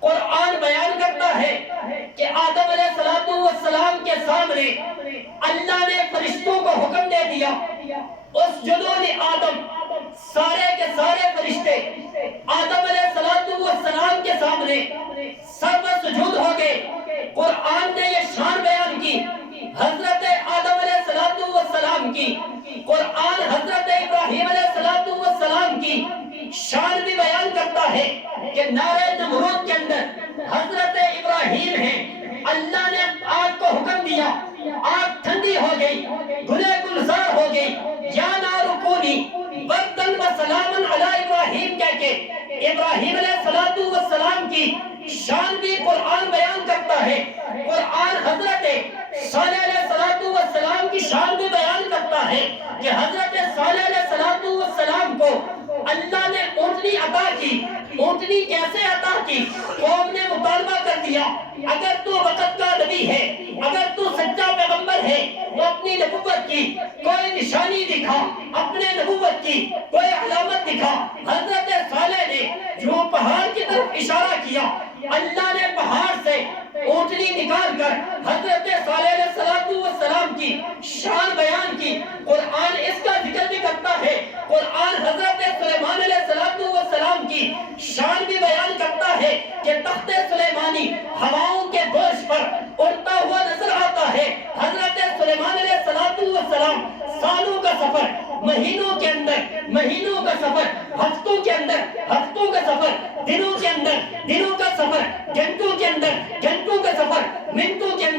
قرآن بیان کرتا ہے کہ آدم علیہ السلام کے سامنے اللہ نے فرشتوں کو حکم دے دیا اسجدوا لآدم سارے کے سارے فرشتے آدم علیہ السلام کے سامنے سب سجود ہو گئے. قرآن نے یہ شان بیان کی حضرت آدم علیہ السلام کی قرآن حضرت ابراہیم علیہ السلام کی شان بھی بیان کرتا ہے کہ نارے نمرود کے اندر حضرت ابراہیم ہیں اللہ نے آگ کو حکم دیا آگ ٹھنڈی ہو گئی گلے گلزار ہو گئی یا نار کونی بردن و سلامن علی ابراہیم کہہ کے ابراہیم علیہ السلام کی شان بھی قرآن بیان کرتا ہے. قرآن حضرت صالح علیہ السلام کی شان بھی بیان کرتا ہے کہ حضرت صالح علیہ السلام کو اللہ نے اونٹنی عطا کی. اونٹنی کیسے عطا کی؟ قوم نے مطالبہ کر دیا اگر تو وقت کا نبی ہے اگر تو سچا پیغمبر ہے تو اپنی نبوت کی کوئی نشانی دکھا اپنے نبوت کی کوئی علامت دکھا. حضرت صالح نے جو پہاڑ کی طرف اشارہ کیا اللہ نے پہاڑ سے اونٹنی نکال کر حضرت صالح علیہ السلام کی شان بیان کی. قرآن اس کا ذکر بھی کرتا ہے قرآن حضرت سلیمان علیہ السلام کی شان بھی بیان کرتا ہے کہ تخت سلیمانی ہواؤں کے گوش پر اڑتا ہوا نظر آتا ہے. حضرت سلیمان علیہ السلام سالوں کا سفر مہینوں کے اندر مہینوں کا سفر ہفتوں کے اندر ہفتوں کا سفر دنوں کے اندر دنوں کا سفر گھنٹوں کے اندر گھنٹوں کا سفر منٹوں کے اندر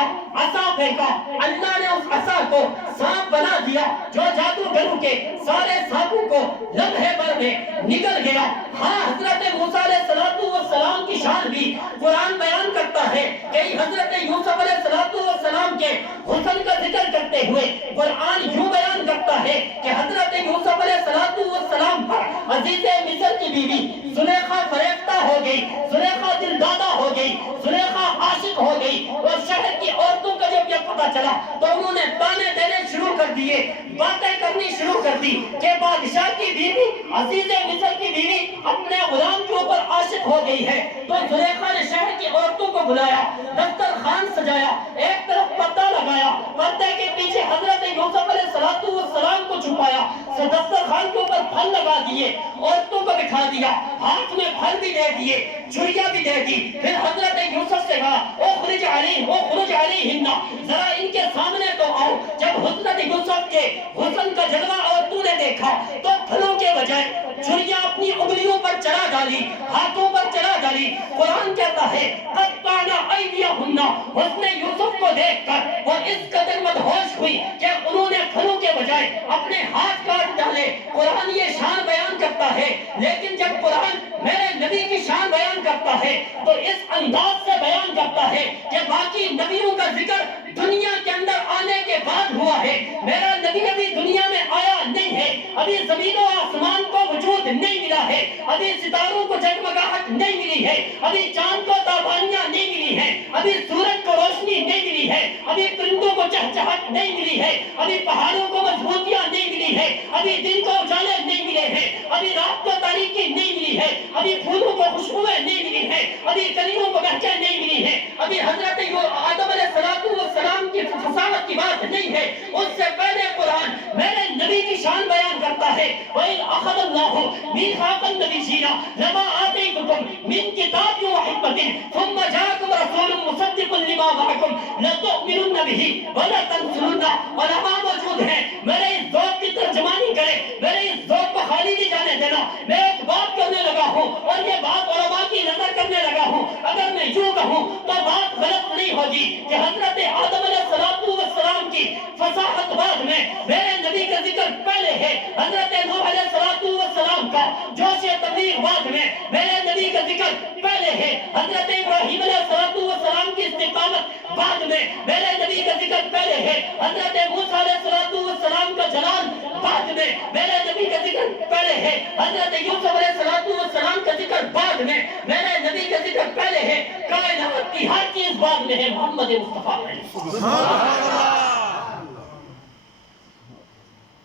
کیا، عصا پھینکا، اللہ نے اس عصا کو سانپ بنا دیا جو جادوگروں کے سارے سانپوں کو لمحے بھر میں نکل گیا۔ ہاں حضرت موسیٰ علیہ السلام کی شان بھی قرآن بیان کرتا ہے کہ حضرت یوسف علیہ السلام کے حسن کا ذکر کرتے ہوئے قرآن یوں بیان کرتا ہے کہ حضرت یوسف علیہ السلام پر عزیز مصر کی بیوی زلیخا فریفتہ ہو گئی، زلیخا دل دادا ہو گئی، زلیخا عاشق ہو گئی، اور شہر کی عورتوں کا جب یہ پتہ چلا تو انہوں نے تانے دینے شروع کر دیے، باتیں کرنی شروع کر دی کہ بادشاہ کی بیوی، عزیز مصر کی بیوی اپنے غلام کے اوپر عاشق ہو گئی ہے۔ تو زلیخا نے شہر کی عورتوں کو بلایا، دسترخوان سجایا، ایک طرف پردہ لگایا، پردے کے پیچھے حضرت یوسف علیہ السلام کو چھپایا، دسترخوان کے اوپر پھل لگا دیے، عورتوں کو بٹھا دیا، ہاتھ میں پھل بھی دے دیے، چھڑیاں بھی دے دی۔ پھر حضرت یوسف سے کہا اخرج علیہن، ذرا ان کے سامنے تو آؤ۔ جب حضرت یوسف کے حسن کا جلوہ عورتوں نے دیکھا تو پھلوں کے بجائے چھڑیاں اپنی انگلیوں پر چلا ڈالی، ہاتھوں پر چلا ڈالی۔ قرآن کہتا ہے قطعنا ایدیہن، حسن یوسف کو دیکھ کر وہ اس قدر مدہوش ہوئی کہ انہوں نے پھلوں کے بجائے اپنے ہاتھ کاٹ ڈالے۔ قرآن یہ شان بیان کرتا ہے، لیکن جب قرآن میرے نبی کی شان بیان کرتا ہے تو اس انداز سے بیان کرتا ہے کہ باقی نبیوں کا ذکر دنیا کے اندر آنے کے بعد ہوا ہے، میرا نبی ابھی دنیا میں آیا نہیں ہے، ابھی زمین و آسمان کو وجود نہیں ملا ہے، ابھی ستاروں کو جگمگاہٹ نہیں ملی ہے، ابھی چاند کو تابانیاں نہیں ملی ہیں، ابھی سورج کو روشنی نہیں ملی ہے، ابھی پرندوں کو چہچہاٹ نہیں ملی ہے، ابھی پہاڑوں کو مضبوطیاں نہیں ملی ہے، ابھی دن کو اجالے نہیں ملے ہیں، ابھی رات کو تاریکی نہیں ملی ہے، ابھی پھولوں کو خوشبوئیں نہیں ملی ہیں، ابھی کلیوں کو مہکیں نہیں ملی ہیں، ابھی حضرت آدم علیہ السلام کی فصاحت کی بات نہیں ہے۔ اس سے پہلے قرآن میرے نبی کی شان بیان کرتا ہے وَإِذْ أَخَذَ اللَّهُ مِيثَاقَ النَّبِيِّينَ لَمَا آتَيْتُكُم مِّن كِتَابٍ وَحِكْمَةٍ ثُمَّ جَاءَكُمْ رَسُولٌ مُصَدِّقٌ لِّمَا مَعَكُمْ لَتُؤْمِنُنَّ بِهِ وَلَتَنصُرُنَّهُ۔ علماء موجود ہیں، میرے اس ذوق کی ترجمانی کرے، میرے اس ذوق کو خالی نہیں جانے دینا۔ میں ایک بات کرنے لگا ہوں اور یہ بات علماء کی نظر کرنے لگا ہوں، اگر میں یوں کہوں تو بات غلط نہیں ہوگی کہ حضرت آدم علیہ السلام کی فصاحت بعد میں، میرے نبی کا ذکر پہلے ہے، حضرت نوح علیہ السلام کا جوش تبلیغ بعد میں، میرے نبی کا ذکر پہلے ہے، حضرت ابراہیم علیہ السلام کی استقامت بعد میں، میرے نبی کا ذکر پہلے ہے، حضرت موسیٰ علیہ السلام کا جلال بعد میں، میرے نبی کا ذکر پہلے ہے، حضرت یوسف علیہ السلام کا ذکر بعد میں، میرے نبی کا ذکر پہلے ہے، کائنات کی ہر چیز بعد میں ہے، محمد مصطفیٰ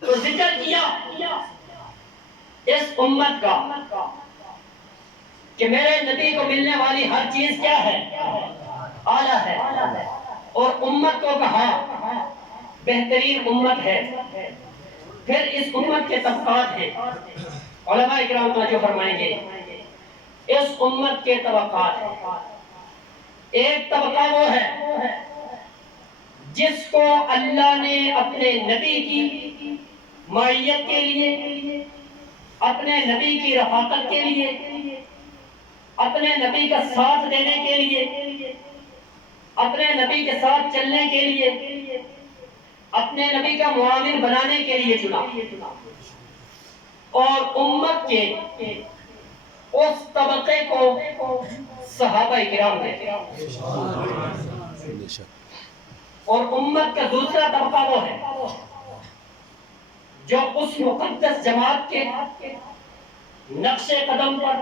تو ذکر کیا اس امت کا کہ میرے نبی کو ملنے والی ہر چیز کیا ہے؟ اعلیٰ ہے، اور امت کو کہا بہترین امت ہے۔ پھر اس امت کے طبقات ہیں، علماء اکرام توجہ فرمائیں گے، اس امت کے طبقات ہیں۔ ایک طبقہ وہ ہے جس کو اللہ نے اپنے نبی کی معیت کے لیے، اپنے نبی کی رفاقت کے لیے، اپنے نبی کا ساتھ دینے کے لیے، اپنے نبی کے ساتھ چلنے کے لیے، اپنے نبی کا معاون بنانے کے لیے چنا، اور امت کے اس طبقے کو صحابہ کرام کہتے ہیں۔ اور امت کا دوسرا طبقہ وہ ہے جو اس مقدس جماعت کے نقش قدم پر،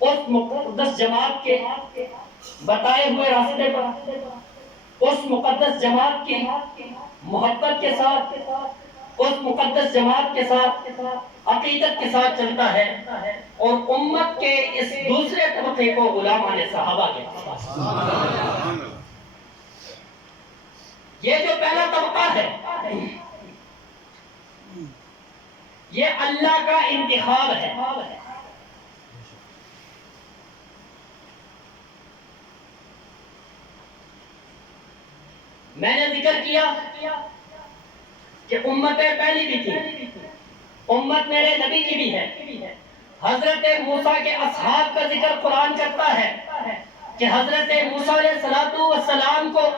اس مقدس جماعت کے بتائے ہوئے راستے پر، اس مقدس جماعت کی محبت کے ساتھ، اس مقدس جماعت کے ساتھ، عقیدت کے ساتھ چلتا ہے، اور امت کے اس دوسرے طبقے کو غلامان صحابہ کہتے ہیں۔ یہ جو پہلا طبقہ ہے یہ اللہ کا انتخاب ہے۔ میں نے ذکر کیا کہ امتیں پہلی بھی تھی، امت میرے نبی کی بھی ہے۔ حضرت موسیٰ کے اصحاب کا ذکر قرآن کرتا ہے کہ حضرت موسیٰ علیہ السلام کو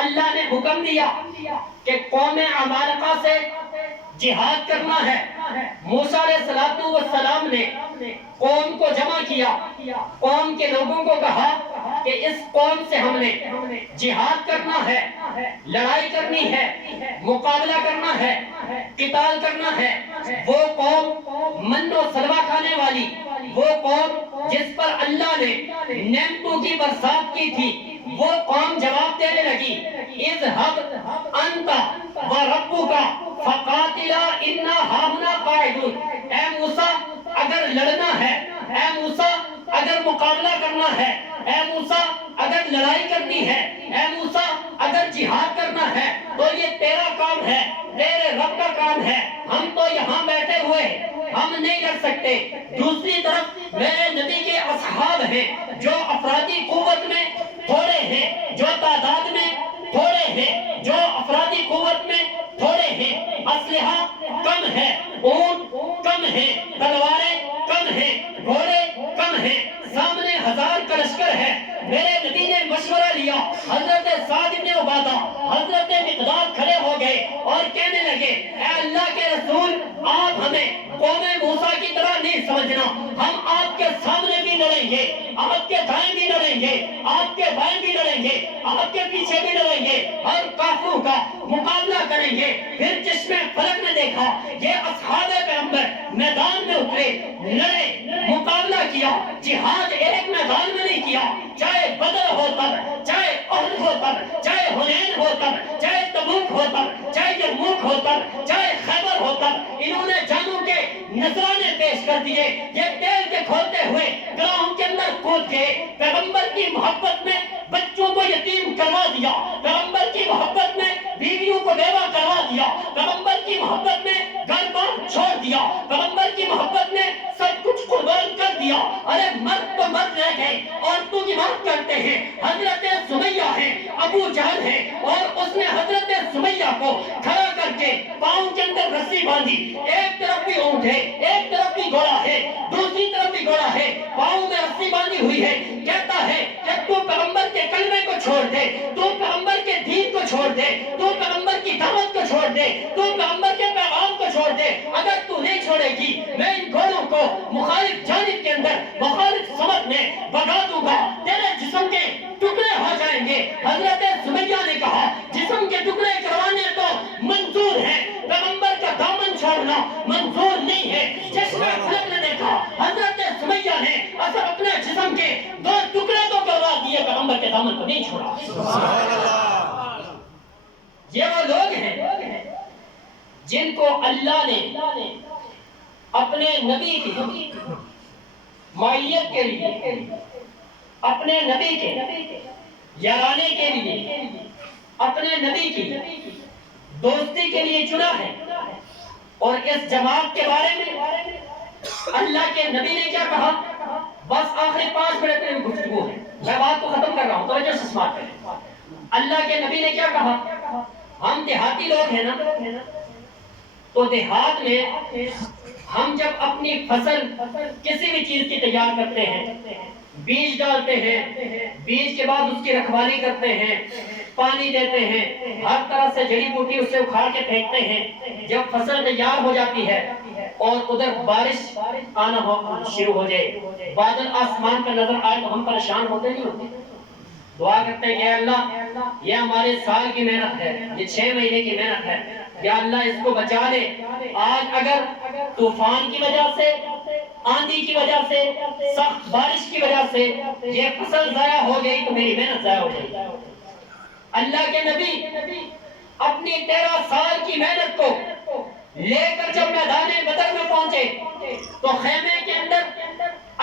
اللہ نے حکم دیا کہ قوم عمالقہ سے جہاد کرنا ہے۔ موسیٰ علیہ السلام نے قوم کو جمع کیا، قوم کے لوگوں کو کہا کہ اس قوم سے ہم نے جہاد کرنا ہے، لڑائی کرنی ہے، مقابلہ کرنا ہے، قتال کرنا ہے۔ وہ قوم من و سلوہ کھانے والی، وہ قوم جس پر اللہ نے نعمتوں کی برسات کی تھی، وہ قوم جواب دینے لگی، اذهب انت وربک فقاتلا انا ہاہنا قاعدون۔ اے موسیٰ اگر لڑنا ہے، اے موسیٰ اگر مقابلہ کرنا ہے، اے موسیٰ اگر لڑائی کرنی ہے، اے موسیٰ اگر جہاد کرنا ہے تو یہ تیرا کام ہے، تیرے رب کا کام ہے، ہم تو یہاں بیٹھے ہوئے ہم نہیں کر سکتے۔ دوسری طرف میرے نبی کے اصحاب ہیں جو افرادی قوت میں تھوڑے ہیں، جو تعداد میں تھوڑے ہیں، جو افرادی قوت میں تھوڑے ہیں، اسلحہ کم ہے، اونٹ کم ہے، تلواریں کم ہیں، گھوڑے کم ہیں، سامنے 1000 کا لشکر ہے۔ میرے نبی نے مشورہ لیا، حضرت سعد بن عبادہ، حضرت مقداد کھڑے ہو گئے اور کہنے لگے، اے اللہ کے رسول آپ ہمیں قوم موسیٰ کی طرح نہیں سمجھنا، ہم آپ کے سامنے بھی لڑیں گے، آپ کے دائیں بھی لڑیں گے، آپ کے بائیں بھی لڑیں گے، آپ کے پیچھے بھی لڑیں گے، ہر کافروں کا مقابلہ کریں گے۔ پھر چشمے فلک نے دیکھا یہ اصحاب پیغمبر میدان میں اترے، لڑے، مقابلہ کیا، جہاد ایک میدان میں نہیں کیا، چاہے بدر ہو تب، چاہے احد ہو تب، چاہے حنین ہو تب، چاہے تبوک ہو تب، چاہے یرموک ہو تب، چاہے خیبر ہو تب، انہوں نے جانوں کے نذرانے پیش کر دیے۔ یہ تیل کے کھولتے ہوئے گراہوں کے اندر کود گئے، پیغمبر کی محبت میں بچوں کو یتیم کروا دیا، پیغمبر کی محبت میں بیویوں کو بیوہ کروا دیا، پیغمبر کی محبت میں گھر بار چھوڑ دیا، پیغمبر کی محبت میں سب کچھ قربان کر دیا۔ ارے مرد تو مرد رہ گئے، عورتوں کی بات کرتے ہیں، حضرت سمیہ ہے، ابو جہل ہے، اور اس نے حضرت سمیہ کو کھڑا کر کے پاؤں کے اندر رسی باندھی، ایک طرف بھی اونٹ ہے، ایک طرف بھی گھوڑا ہے، دوسری طرف بھی گھوڑا ہے، پاؤں میں رسی باندھی ہوئی ہے، کہتا ہے کہ تو پیغمبر کے کلمے کو چھوڑ دے، تو پیغمبر کے دین کو چھوڑ دے، تو پیغمبر کی دعوت کو چھوڑ دے، تو پیغمبر کے پیغام کو چھوڑ دے، اگر تو نہیں چھوڑے گی میں ان گھوڑوں کو مخالف جانب کے اندر مخالف سمت میں بگا دوں گا، تیرے جسم کے ٹکڑے ہو جائیں گے۔ حضرت سمیہ نے کہا جسم کے ٹکڑے کروانے تو منظور ہے، پیغمبر کا دامن چھوڑنا منظور نہیں ہے۔ چشمہ فلک نے دیکھا حضرت سمیہ نے اصل اپنے جسم کے 2 ٹکڑے تو کروا دیے، پیغمبر کے دامن کو نہیں چھوڑا۔ سبحان اللہ۔ یہ وہ لوگ ہیں جن کو اللہ نے اپنے نبی کی معیت کے لیے، اپنے نبی کے یارانے کے لیے، اپنے نبی کی دوستی کے لیے چنا ہے۔ اور اس جماعت کے بارے میں اللہ کے نبی نے کیا کہا؟ بس آخری 5 منٹ میں گفتگو ہے، میں بات کو ختم کر رہا ہوں، توجہ سے سماعت کریں۔ اللہ کے نبی نے کیا کہا؟ ہم دیہاتی لوگ ہیں نا، تو دیہات میں ہم جب اپنی فصل کسی بھی چیز کی تیار کرتے ہیں، بیج ڈالتے ہیں، بیج کے بعد اس کی رکھوالی کرتے ہیں، پانی دیتے ہیں، ہر طرح سے جڑی بوٹی اسے اکھاڑ کے پھینکتے ہیں، جب فصل تیار ہو جاتی ہے اور ادھر بارش آنا شروع ہو جائے، بادل آسمان پر نظر آئے تو ہم پریشان ہوتے نہیں ہوتے؟ دعا کرتے ہیں کہ اے اللہ یہ ہمارے سال کی محنت ہے، یہ 6 مہینے کی محنت ہے، یا اللہ اس کو بچا لے۔ آج اگر طوفان کی وجہ سے، آندھی کی وجہ سے، سخت بارش کی وجہ سے یہ فصل ضائع ہو گئی تو میری محنت ضائع ہو گئی۔ اللہ کے نبی اپنی 13 سال کی محنت کو لے کر جب میدان بدر میں پہنچے تو خیمے کے اندر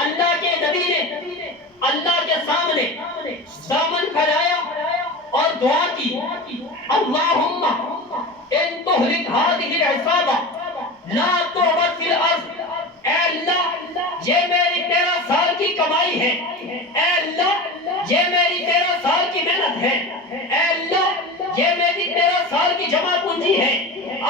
اللہ کے نبی نے اللہ کے سامنے دامن پھیلایا اور دعا کی، اللہم ان تہلک ہذہ العصابہ لا تعبد فی الارض۔ اے اللہ یہ میری 13 سال کی کمائی ہے، اے اللہ یہ میری 13 سال کی محنت ہے، اے اللہ یہ میری 13 سال کی جمع پونجی ہے،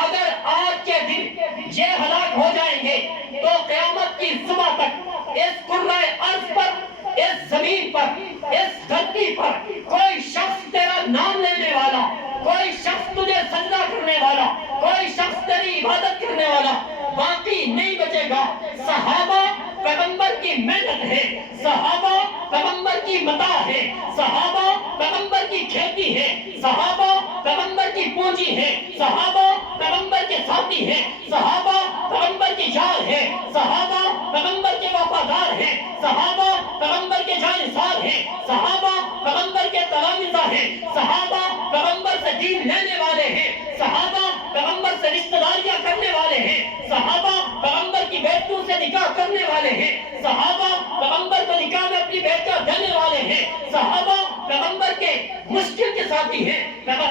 اگر آج کے دن یہ ہلاک ہو جائیں گے تو قیامت کی صبح تک اس کرۂ ارض پر، اس زمین پر اس دھرتی پر کوئی شخص تیرا نام لینے والا، کوئی شخص تجھے سجدہ کرنے والا، کوئی شخص تیری عبادت کرنے والا باقی نہیں بچے گا۔ صحابہ پیغمبر کی محنت ہے، صحابہ پیغمبر کی متاع ہے، صحابہ پیغمبر کی کھیتی ہے، صحابہ پیغمبر کی پونجی ہے، صحابہ پیغمبر کے ساتھی ہیں، صحابہ پیغمبر کی جان ہے، صحابہ پیغمبر کے وفادار ہیں، صحابہ پیغمبر کے جانثار ہیں، صحابہ پیغمبر کے تلامذہ ہیں، صحابہ پیغمبر سے دین لینے والے ہیں، صحابہ پیغمبر سے رشتہ داریاں کرنے والے ہیں، صحابہ پیغمبر کی بیٹیوں سے نکاح کرنے والے ہیں، صحابہ پیغمبر کو نکاح میں اپنی بیٹیاں دینے والے ہیں، صحابہ پیغمبر کے مشکل کے ساتھی ہیں،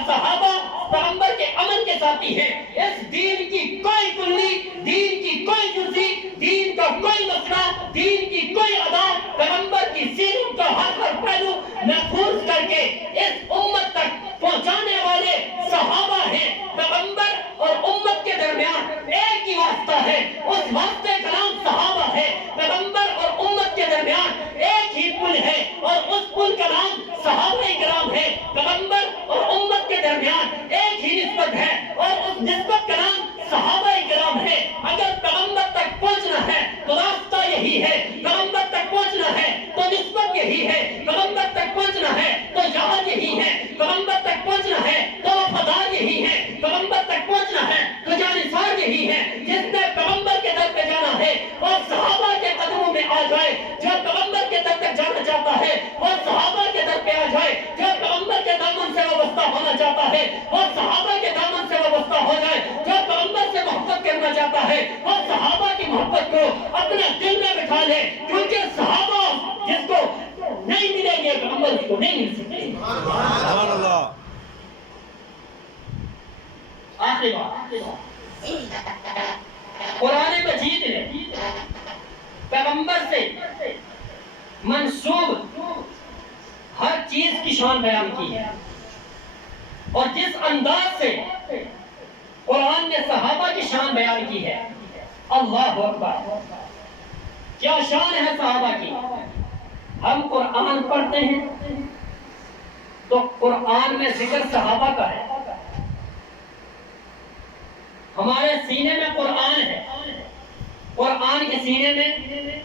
صحابہ پیغمبر کے عمل کے ساتھی ہیں۔ اس دین کی کوئی کلی، دین کی کوئی جزی، دین کا کوئی مسئلہ، دین کی کوئی ادا پیغمبر کی سیرت کا ہر پہلو محفوظ کر کے اس امت تک پہنچانے والے صحابہ ہیں۔ پیغمبر اور امت کے درمیان ایک ہی واسطہ ہے، اس واسطے کا نام صحابہ ہے۔ پیغمبر اور امت کے درمیان ایک ہی پل ہے اور اس پل کا نام صحابہ کرام ہے۔ پیغمبر اور امت کے درمیان ایک ہی نسبت ہے اور اس نسبت کا نام صحابہ کرام ہے۔ اگر پیغمبر تک پہنچنا ہے تو راستہ یہی ہے، پیغمبر تک پہنچنا ہے تو نسبت یہی ہے، پیغمبر تک پہنچنا ہے تو جہاد یہی ہے، پیغمبر تک پہنچنا ہے تو وفادار یہی ہے، پیغمبر تک پہنچنا ہے تو جانثار یہی ہے۔ جس نے پیغمبر کے در پہ جانا ہے وہ صحابہ کے قدموں میں آ جائے، جو پیغمبر کے در تک جانا چاہتا ہے وہ صحابہ کے در پہ آ جائے، جو پیغمبر کے دامن سے وابستہ ہونا چاہتا ہے وہ صحابہ کے دامن سے وابستہ ہو جائے، جو پیغمبر سے محبت کرنا چاہتا ہے وہ صحابہ کی محبت کو اپنے دل میں بٹھا لے، کیونکہ صحابہ جس کو نہیں ملیں گے پیغمبر اس کو نہیں مل سکتے۔ سبحان اللہ۔ آخری بات، قرآن مجید نے پیغمبر سے منسوب ہر چیز کی شان بیان کی ہے، اور جس انداز سے قرآن نے صحابہ کی شان بیان کی ہے، اللہ اکبر، کیا شان ہے صحابہ کی۔ ہم قرآن پڑھتے ہیں تو قرآن میں ذکر صحابہ کا ہے، ہمارے سینے میں قرآن ہے، قرآن کے سینے میں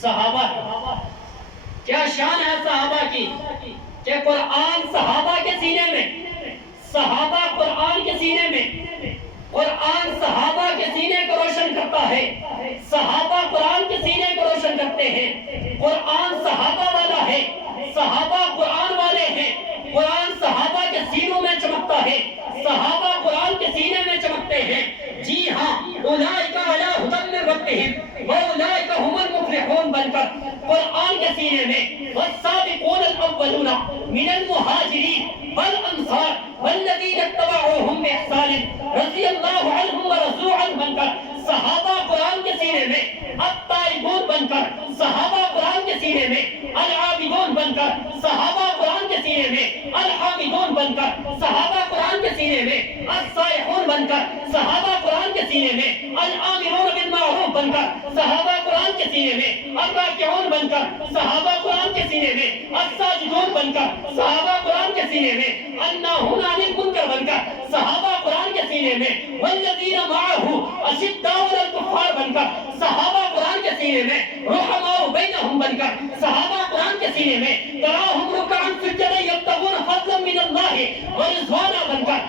صحابہ ہے۔ کیا شان ہے صحابہ کی کہ قرآن صحابہ کے سینے میں، صحابہ قرآن کے سینے میں، قرآن صحابہ کے سینے کو روشن کرتا ہے، صحابہ قرآن کے سینے کو روشن کرتے ہیں۔ قرآن صحابہ والا ہے، صحابہ قرآن والے ہیں، قرآن صحابہ کے سینوں میں چمکتا ہے، صحابہ قرآن کے سینے میں چمکتے ہیں۔ جی ہاں، اولئک علی ھدی من ربہم واولئک ھم المفلحون بن کر قرآن کے سینے میں والسابقون الاولون من المہاجرین والانصار والذین اتبعوہم باحسان رضی اللہ عنہم ورضوا عنہ بن کر صحابہ قرآن کے سینے میں التائبون بن کر، صحابہ قرآن کے سینے میں العابدون بن کر، صحابہ قرآن کے سینے میں الحامدون بن کر، صحابہ قرآن کے سینے میں الصائحون بن کر، صحابہ قرآن کے سینے میں الآمرون بالمعروف بن کر، صحابہ قرآن کے سینے میں الراکعون بن کر، صحابہ قرآن کے سینے میں الساجدون بن کر، صحابہ قرآن کے سینے میں الناہون عن المنکر بن کر، صحابہ قرآن کے سینے میں والذین معہ اشداء علی الکفار بن کر، صحابہ قرآن کے سینے میں رحماء بینہم بن کر، صحابہ قرآن کے سینے میں تراہم رکعا سجدا یبتغون فضلا من اللہ ورضوانا بن کر،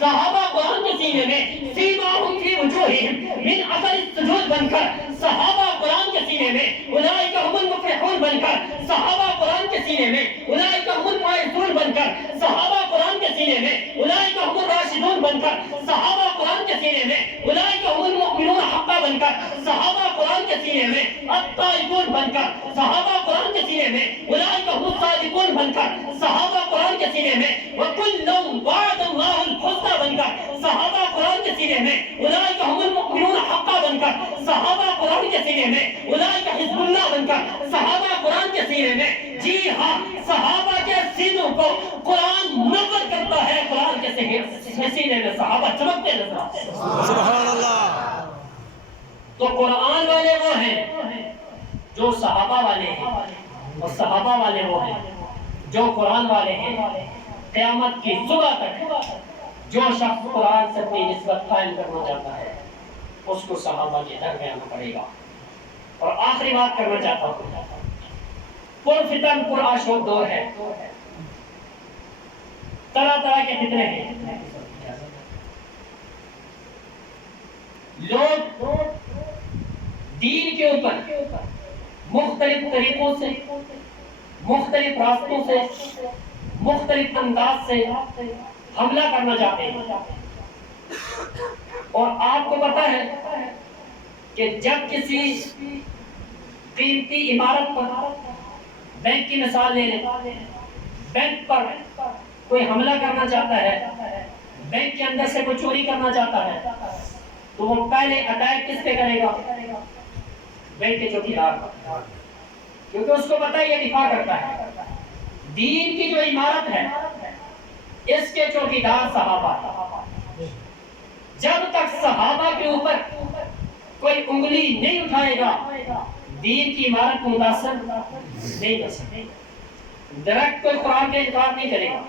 صحابہ قرآن کے سینے میں سیماہم فی وجوہہم من اثر السجود بن کر، صحابہ قرآن کے سینے میں اولئک ھم المفلحون بن کر، صحابہ قرآن کے سینے میں اولئک ھم الفائزون بن کر، صحابہ قرآن کے سینے میں اولئک ھم الراشدون بن کر، صحابہ قرآن کے سینے میں اولئک ھم المؤمنون حقا بن کر، صحابہ قرآن کے سینے میں التائبون بن کر، صحابہ قرآن کے سینے میں اولئک ھم الصادقون بن کر، صحابہ قرآن کے سینے میں وَكُلًّا وَعَدَ اللَّهُ الْحُسْنَىٰ بن کر، صحابہ قرآن کے سینے میں اولئک ھم المؤمنون حقا بن کر، صحابہ قرآن کے سینے میں اولئک حزب اللہ بن کر، صحابہ قرآن کے سینے میں، جی ہاں، صحابہ کے سینوں کو قرآن نور کرتا ہے، قرآن کے سینے میں صحابہ چمکتے نظر آتے ہیں۔ سبحان اللہ۔ تو قرآن والے وہ ہیں جو صحابہ والے ہیں، اور صحابہ والے وہ ہیں جو قرآن والے ہیں قیامت کی صبح تک جو شخص قرآن سے اپنی نسبت قائم کرنا چاہتا ہے اس کو صحابہ کے در میں آنا پڑے گا۔ اور آخری بات کرنا چاہتا ہوں، پرفتن پر آشوب دور ہے، طرح طرح کے فتنے ہیں، لوگ دین کے اوپر مختلف طریقوں سے، مختلف راستوں سے، مختلف انداز سے حملہ کرنا چاہتے ہیں۔ اور آپ کو پتا ہے کہ جب کسی قیمتی عمارت پر، بینک کی مثال لے لیں، بینک پر کوئی حملہ کرنا چاہتا ہے، بینک کے اندر سے کوئی چوری کرنا چاہتا ہے، تو وہ پہلے اٹیک کس پہ کرے گا؟ بینک کے چوکیدار پر، کیونکہ اس کو پتہ ہے یہ دفاع کرتا ہے۔ دین کی جو عمارت ہے اس کے چوکیدار صحابہ ہیں۔ جب تک صحابہ کے اوپر کوئی انگلی نہیں اٹھائے گا دین کی عمارت کو متاثر نہیں کر سکتے۔ ڈائریکٹ کوئی قرآن کا انکار نہیں کرے گا،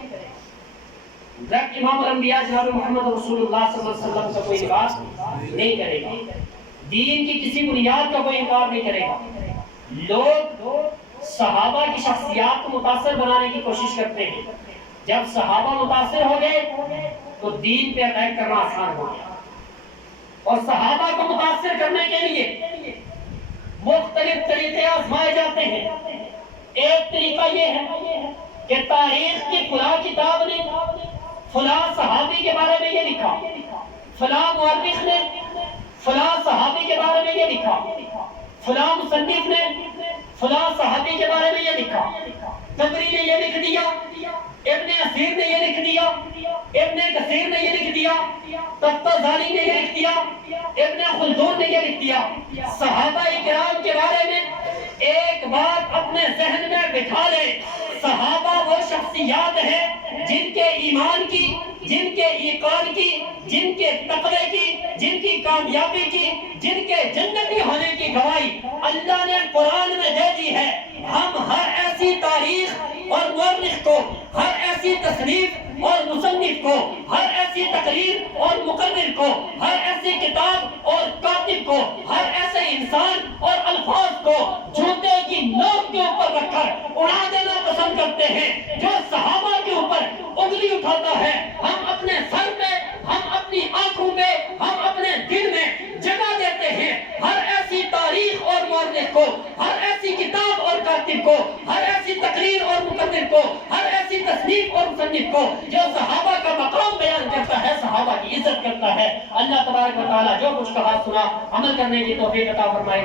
ڈائریکٹ امام الانبیاء جناب محمد رسول اللہ صلی اللہ علیہ وسلم کا کوئی انکار نہیں کرے گا، دین کی کسی بنیاد کا کوئی انکار نہیں کرے گا۔ لوگ صحابہ کی شخصیات کو متاثر بنانے کی کوشش کرتے ہیں، جب صحابہ متاثر ہو گئے تو دین پہ اٹیک کرنا آسان ہو گیا۔ اور صحابہ کو متاثر کرنے کے لیے مختلف طریقے آزمائے جاتے ہیں۔ ایک طریقہ یہ ہے کہ تاریخ کی فلاں کتاب نے فلاں صحابی کے بارے میں یہ لکھا، فلاں مورخ نے فلاں صحابی کے بارے میں یہ لکھا، فلاں مصنف نے فلاں صحابی کے بارے میں یہ لکھا، طبری نے یہ لکھ دیا، ابن اثیر نے یہ لکھ دیا، ابن کثیر نے یہ لکھ دیا، طبرانی نے یہ لکھ دیا، ابن خلدون نے یہ لکھ دیا۔ صحابہ کرام کے بارے میں ایک بات اپنے ذہن میں بٹھا لے، صحابہ وہ شخصیات ہیں جن کے ایمان کی، جن کے ایقان کی، جن کے تقوی کی، جن کی کامیابی کی، جن کے جنتی ہونے کی گواہی اللہ نے قرآن میں دے دی ہے۔ ہم ہر ایسی تاریخ اور مورخ کو، ہر ایسی تصنیف اور مصنف کو، ہر ایسی تقریر اور مقرر کو، ہر ایسی کتاب اور کاتب کو، ہر ایسے انسان اور الفاظ کو جوتے کی نوک کے اوپر رکھ کر اڑا دینا پسند کرتے ہیں۔ جو صحابہ کے اوپر انگلی اٹھاتا ہے، ہم اپنے سر پہ، ہم اپنی آنکھوں پہ، ہم اپنے دل میں جگہ دیتے ہیں۔ ہر ایسی تاریخ اور مورخ کو، ہر ایسی کتاب اور کاتب کو، ہر ایسی تقریر اور مقرر کو، ہر ایسی تصنیف اور مصنف کو جو صحابہ کا مقام بیان کرتا ہے، صحابہ کی عزت کرتا ہے۔ اللہ تبارک و تعالیٰ جو کچھ کہا سنا عمل کرنے کی توفیق عطا فرمائے۔